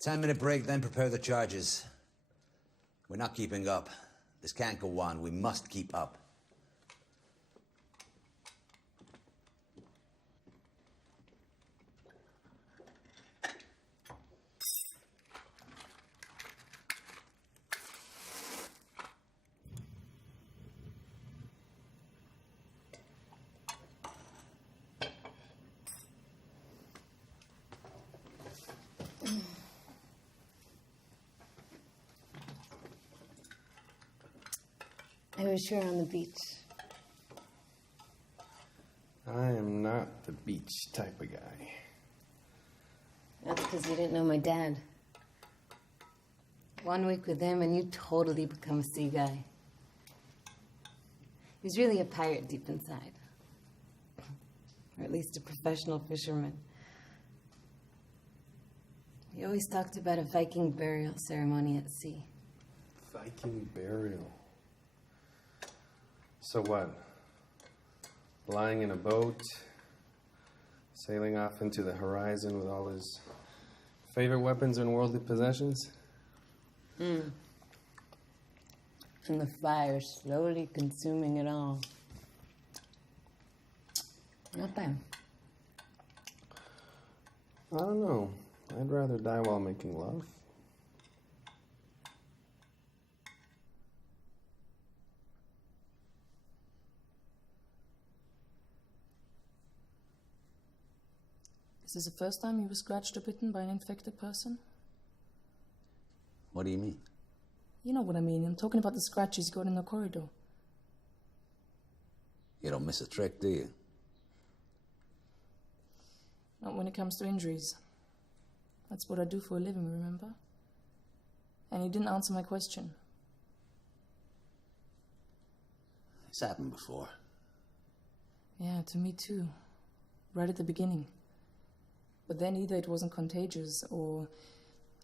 10-minute break, then prepare the charges. We're not keeping up. This can't go on. We must keep up. I wish you were on the beach. I am not the beach type of guy. That's because you didn't know my dad. 1 week with him and you totally become a sea guy. He's really a pirate deep inside. Or at least a professional fisherman. He always talked about a Viking burial ceremony at sea. Viking burial. So what? Lying in a boat, sailing off into the horizon with all his favorite weapons and worldly possessions? And the fire slowly consuming it all. Not bad. I don't know. I'd rather die while making love. Is this the first time you were scratched or bitten by an infected person? What do you mean? You know what I mean. I'm talking about the scratches you got in the corridor. You don't miss a trick, do you? Not when it comes to injuries. That's what I do for a living, remember? And you didn't answer my question. It's happened before. Yeah, to me too. Right at the beginning. But then either it wasn't contagious, or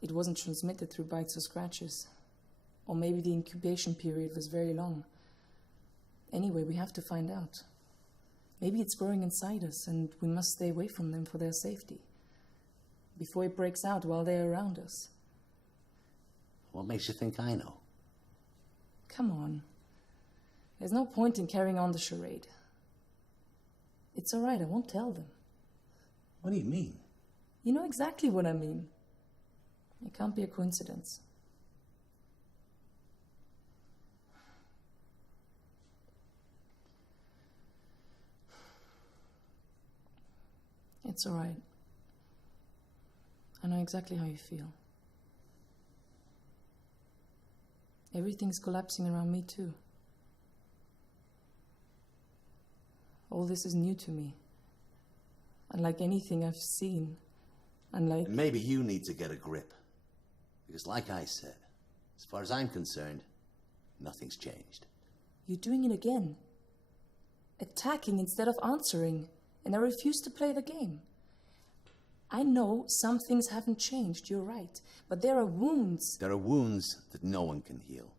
it wasn't transmitted through bites or scratches. Or maybe the incubation period was very long. Anyway, we have to find out. Maybe it's growing inside us, and we must stay away from them for their safety. Before it breaks out while they're around us. What makes you think I know? Come on. There's no point in carrying on the charade. It's all right, I won't tell them. What do you mean? You know exactly what I mean. It can't be a coincidence. It's all right. I know exactly how you feel. Everything's collapsing around me too. All this is new to me. Unlike anything I've seen. Unlike... Maybe you need to get a grip. Because like I said, as far as I'm concerned, nothing's changed. You're doing it again. Attacking instead of answering. And I refuse to play the game. I know some things haven't changed, you're right. But there are wounds. There are wounds that no one can heal.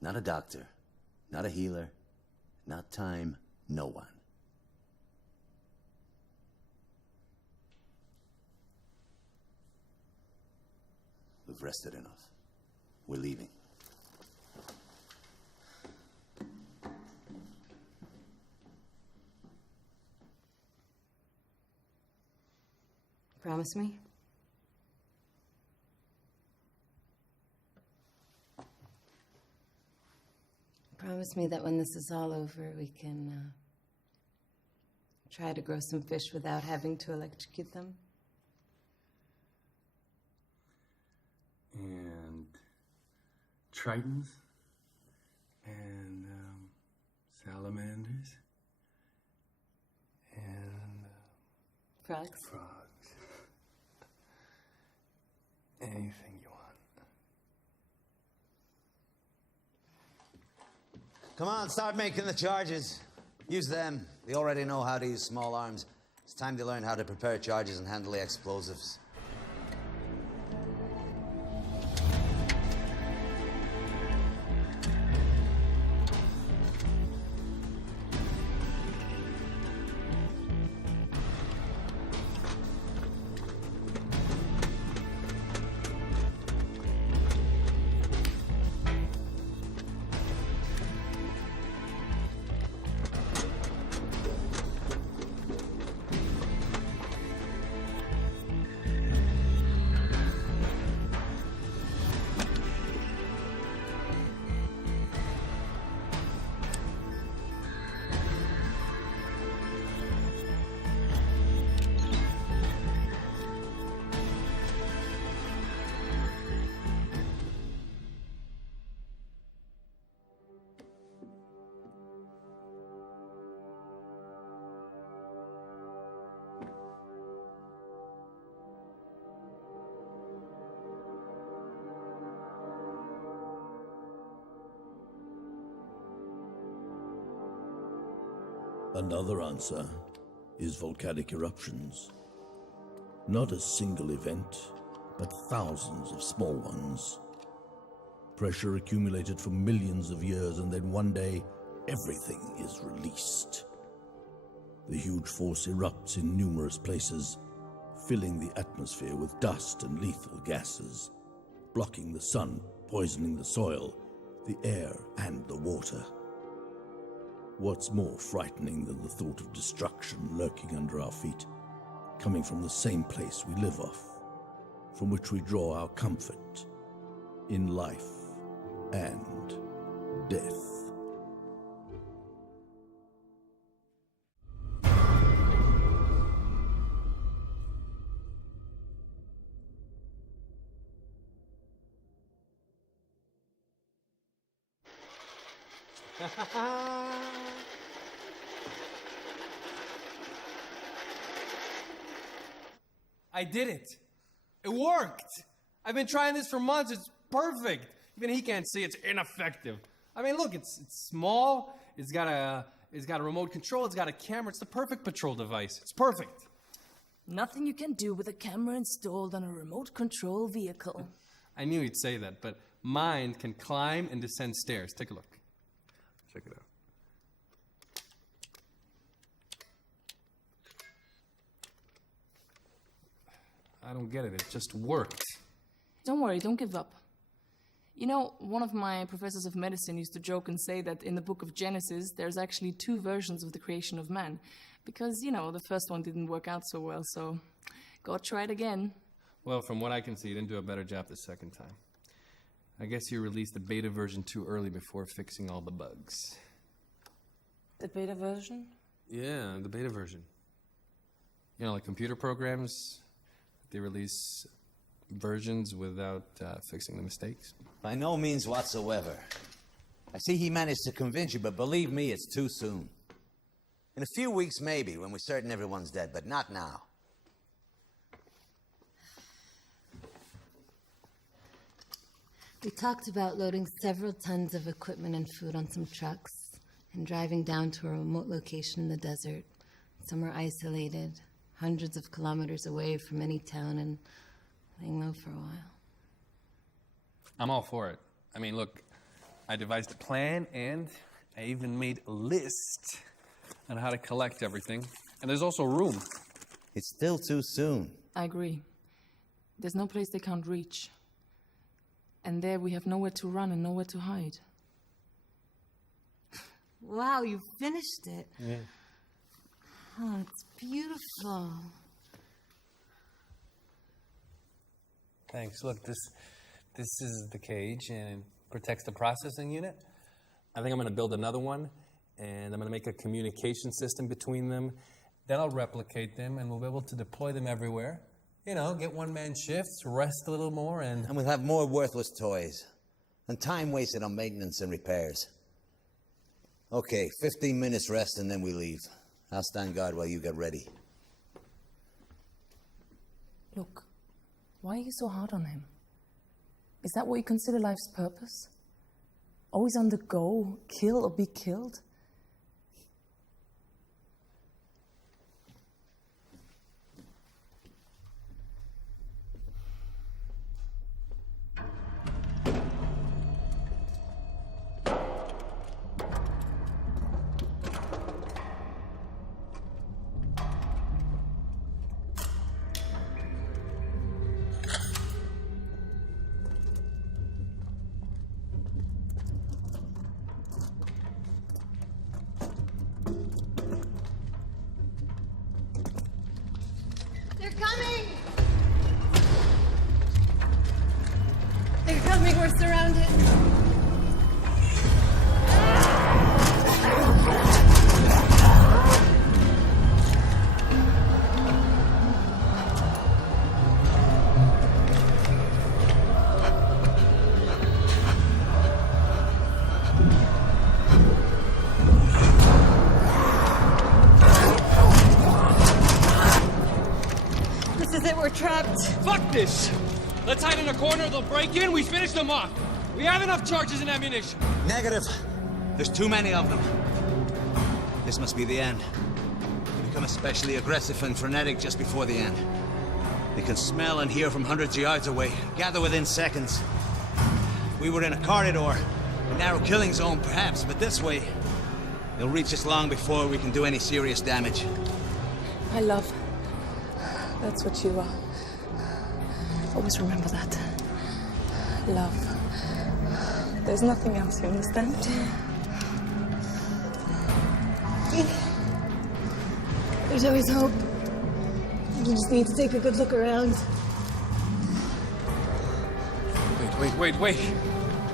Not a doctor, not a healer, not time, no one. We've rested enough. We're leaving. Promise me? Promise me that when this is all over, we can try to grow some fish without having to electrocute them? And tritons and salamanders and Frogs? frogs. Anything you want. Come on, start making the charges. Use them. They already know how to use small arms. It's time to learn how to prepare charges and handle the explosives. Another answer is volcanic eruptions. Not a single event, but thousands of small ones. Pressure accumulated for millions of years, and then one day, everything is released. The huge force erupts in numerous places, filling the atmosphere with dust and lethal gases, blocking the sun, poisoning the soil, the air, and the water. What's more frightening than the thought of destruction lurking under our feet, coming from the same place we live off, from which we draw our comfort in life and death? I did it. It worked. I've been trying this for months. It's perfect. Even he can't see it's ineffective. I mean, look, it's small. It's got a remote control. It's got a camera. It's the perfect patrol device. It's perfect. Nothing you can do with a camera installed on a remote control vehicle. I knew he'd say that, but mine can climb and descend stairs. Take a look. Check it out. I don't get it. It just worked. Don't worry, don't give up. You know, one of my professors of medicine used to joke and say that in the book of Genesis, there's actually 2 versions of the creation of man. Because, you know, the first one didn't work out so well, so God tried again. Well, from what I can see, you didn't do a better job the second time. I guess you released the beta version too early before fixing all the bugs. The beta version? Yeah, the beta version. You know, like computer programs, they release versions without fixing the mistakes. By no means whatsoever. I see he managed to convince you, but believe me, it's too soon. In a few weeks, maybe, when we're certain everyone's dead, but not now. We talked about loading several tons of equipment and food on some trucks and driving down to a remote location in the desert, somewhere isolated, hundreds of kilometers away from any town, and laying low for a while. I'm all for it. I mean, look, I devised a plan, and I even made a list on how to collect everything. And there's also room. It's still too soon. I agree. There's no place they can't reach. And there we have nowhere to run and nowhere to hide. Wow, you finished it. Yeah. Oh, it's beautiful. Thanks. Look, this is the cage, and it protects the processing unit. I think I'm going to build another one, and I'm going to make a communication system between them. Then I'll replicate them, and we'll be able to deploy them everywhere. You know, get one-man shifts, rest a little more, and we'll have more worthless toys. And time wasted on maintenance and repairs. Okay, 15 minutes rest, and then we leave. I'll stand guard while you get ready. Look, why are you so hard on him? Is that what you consider life's purpose? Always on the go, kill or be killed? They're coming! They're coming, we're surrounded. This is it, we're trapped. Fuck this! Let's hide in a corner, they'll break in, we finish them off. We have enough charges and ammunition. Negative. There's too many of them. This must be the end. They become especially aggressive and frenetic just before the end. They can smell and hear from hundreds of yards away, gather within seconds. If we were in a corridor, a narrow killing zone perhaps, but this way, they'll reach us long before we can do any serious damage. My love. That's what you are. Always remember that. Love. There's nothing else, you understand? There's always hope. You just need to take a good look around. Wait.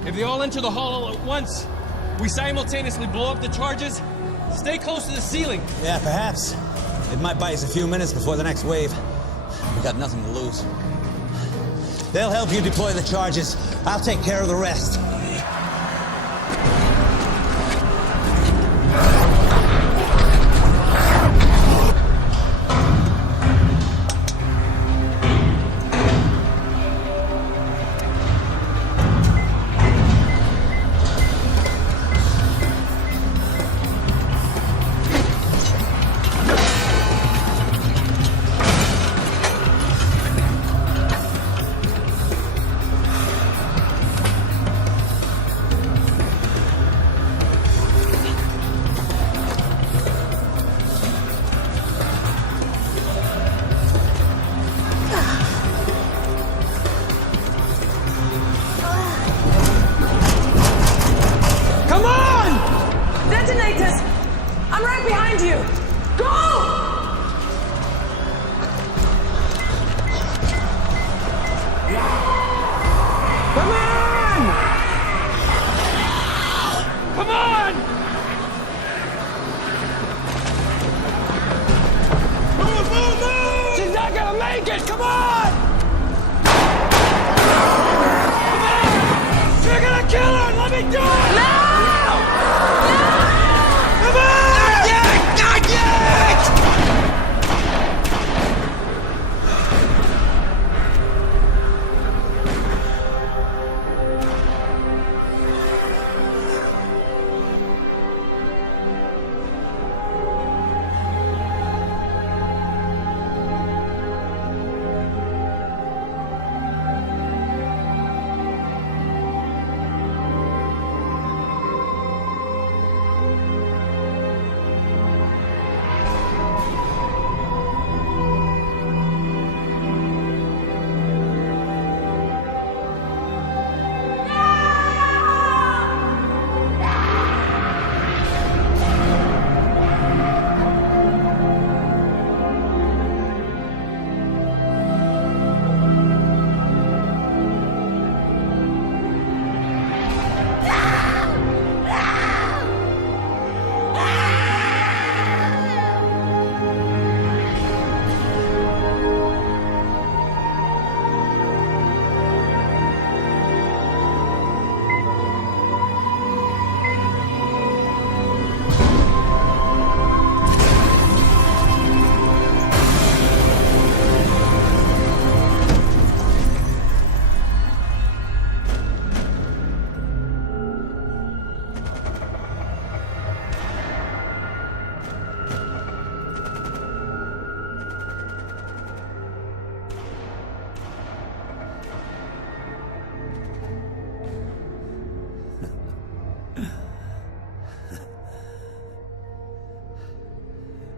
If they all enter the hall all at once, we simultaneously blow up the charges, stay close to the ceiling. Yeah, perhaps. It might buy us a few minutes before the next wave. We got nothing to lose. They'll help you deploy the charges. I'll take care of the rest.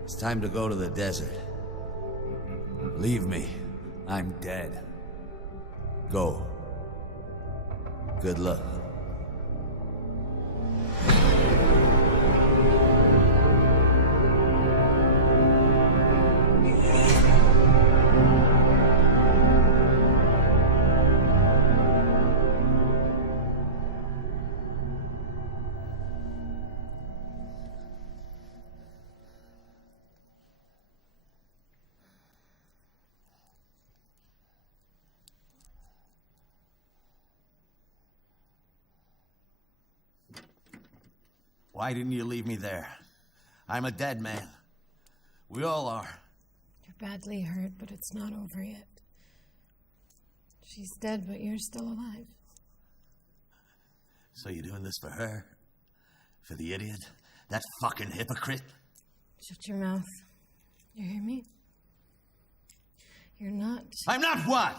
It's time to go to the desert. Leave me. I'm dead. Go. Good luck. Why didn't you leave me there? I'm a dead man. We all are. You're badly hurt, but it's not over yet. She's dead, but you're still alive. So you're doing this for her? For the idiot? That fucking hypocrite? Shut your mouth. You hear me? You're not... I'm not what?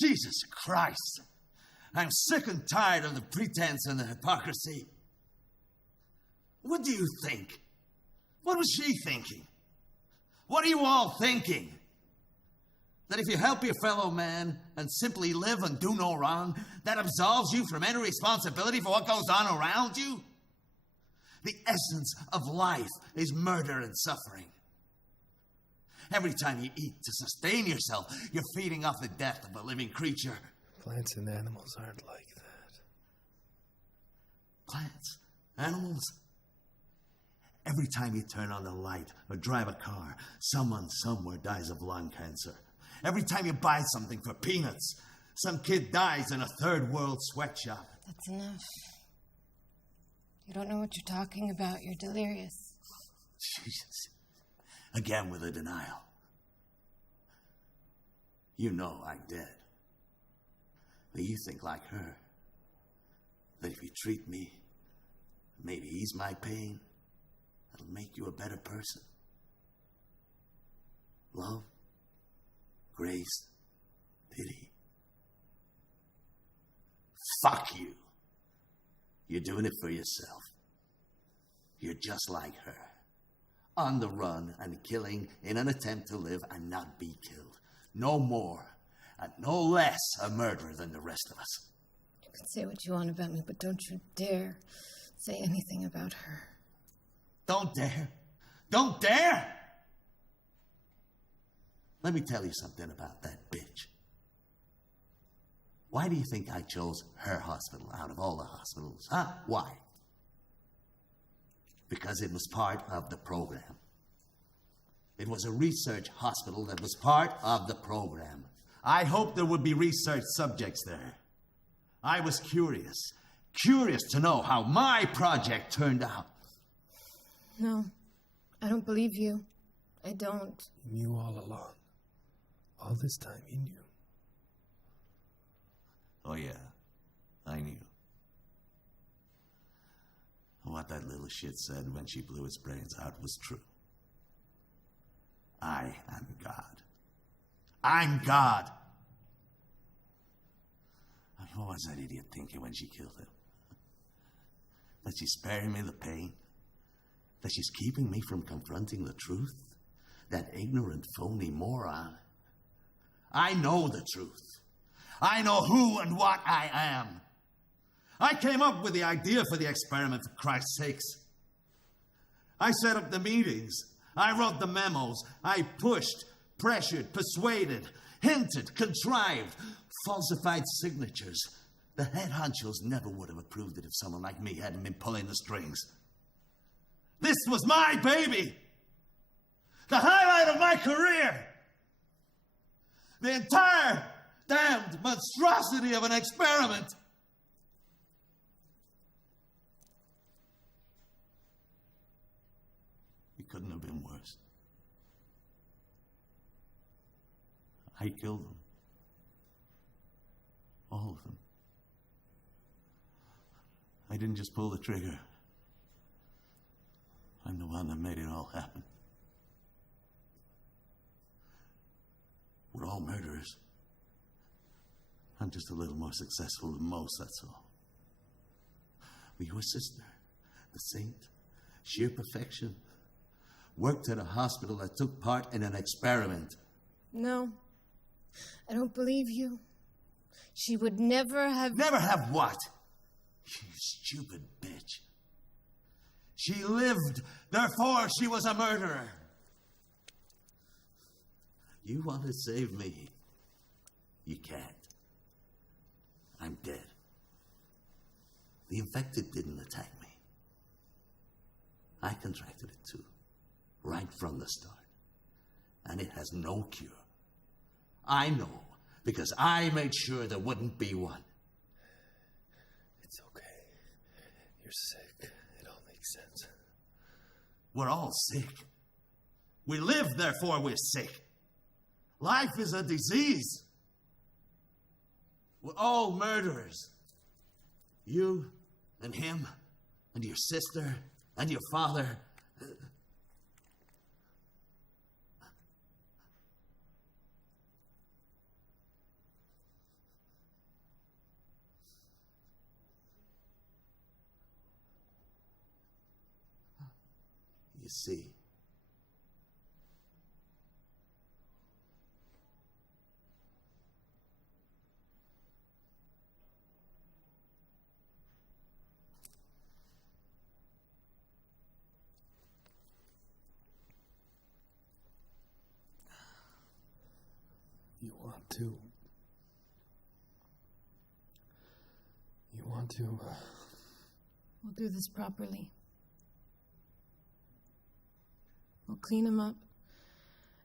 Jesus Christ. I'm sick and tired of the pretense and the hypocrisy. What do you think? What was she thinking? What are you all thinking? That if you help your fellow man and simply live and do no wrong, that absolves you from any responsibility for what goes on around you? The essence of life is murder and suffering. Every time you eat to sustain yourself, you're feeding off the death of a living creature. Plants and animals aren't like that. Plants? Animals? Every time you turn on the light or drive a car, someone somewhere dies of lung cancer. Every time you buy something for peanuts, some kid dies in a third world sweatshop. That's enough. You don't know what you're talking about. You're delirious. Jesus. Again with the denial. You know I'm dead. But you think like her. That if you treat me, maybe ease my pain, it'll make you a better person. Love, grace, pity. Fuck you. You're doing it for yourself. You're just like her. On the run and killing in an attempt to live and not be killed. No more and no less a murderer than the rest of us. You can say what you want about me, but don't you dare say anything about her. Don't dare. Don't dare! Let me tell you something about that bitch. Why do you think I chose her hospital out of all the hospitals? Huh? Why? Because it was part of the program. It was a research hospital that was part of the program. I hoped there would be research subjects there. I was curious to know how my project turned out. No, I don't believe you. I don't. You knew all along. All this time you knew. Oh yeah, I knew. What that little shit said when she blew its brains out was true. I am God. I'm God! What was that idiot thinking when she killed him? That she's sparing me the pain? That she's keeping me from confronting the truth? That ignorant, phony moron? I know the truth. I know who and what I am. I came up with the idea for the experiment, for Christ's sakes. I set up the meetings. I wrote the memos. I pushed, pressured, persuaded, hinted, contrived, falsified signatures. The head honchos never would have approved it if someone like me hadn't been pulling the strings. This was my baby. The highlight of my career. The entire damned monstrosity of an experiment. It couldn't have been worse. I killed them. All of them. I didn't just pull the trigger. I'm the one that made it all happen. We're all murderers. I'm just a little more successful than most, that's all. But your sister, the saint, sheer perfection, worked at a hospital that took part in an experiment. No, I don't believe you. She would never have... Never have what? You stupid bitch. She lived, therefore she was a murderer. You want to save me? You can't. I'm dead. The infected didn't attack me. I contracted it too, right from the start. And it has no cure. I know, because I made sure there wouldn't be one. It's okay. You're sick. It all makes sense. We're all sick. We live, therefore we're sick. Life is a disease. We're all murderers. You and him and your sister and your father You see, You want to. You want to. We'll do this properly. We'll clean him up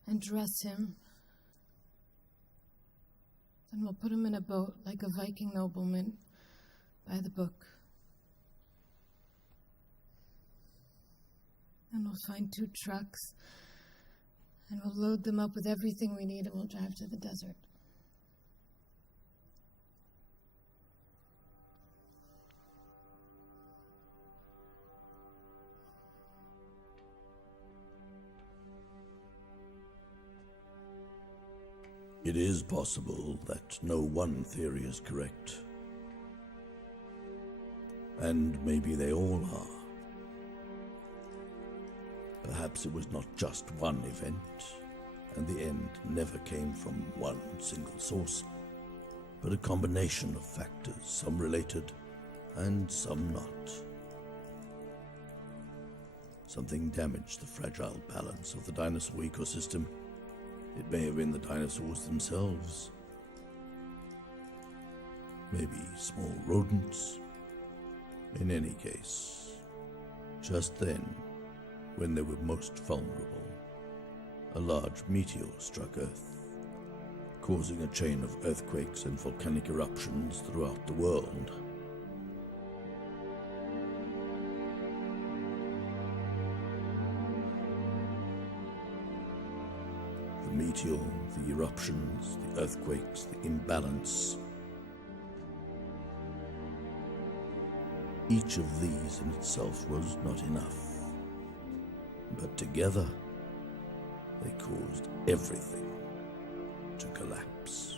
and dress him. Then we'll put him in a boat like a Viking nobleman by the book. And we'll find 2 trucks and we'll load them up with everything we need and we'll drive to the desert. It is possible that no one theory is correct. And maybe they all are. Perhaps it was not just one event, and the end never came from one single source, but a combination of factors, some related and some not. Something damaged the fragile balance of the dinosaur ecosystem. It may have been the dinosaurs themselves. Maybe small rodents. In any case, just then, when they were most vulnerable, a large meteor struck Earth, causing a chain of earthquakes and volcanic eruptions throughout the world. The meteor, the eruptions, the earthquakes, the imbalance. Each of these in itself was not enough. But together, they caused everything to collapse.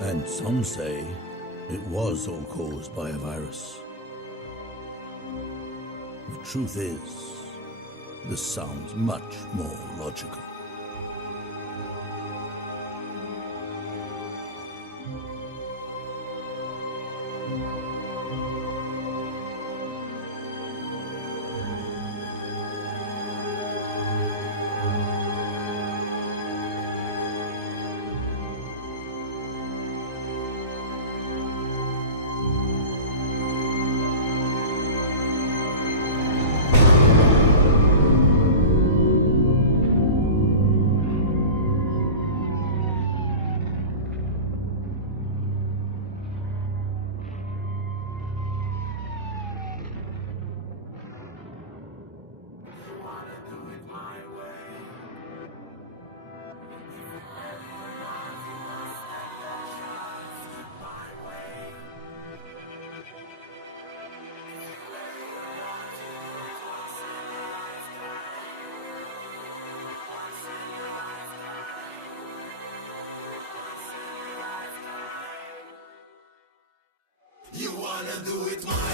And some say it was all caused by a virus. The truth is, this sounds much more logical. wanna do it my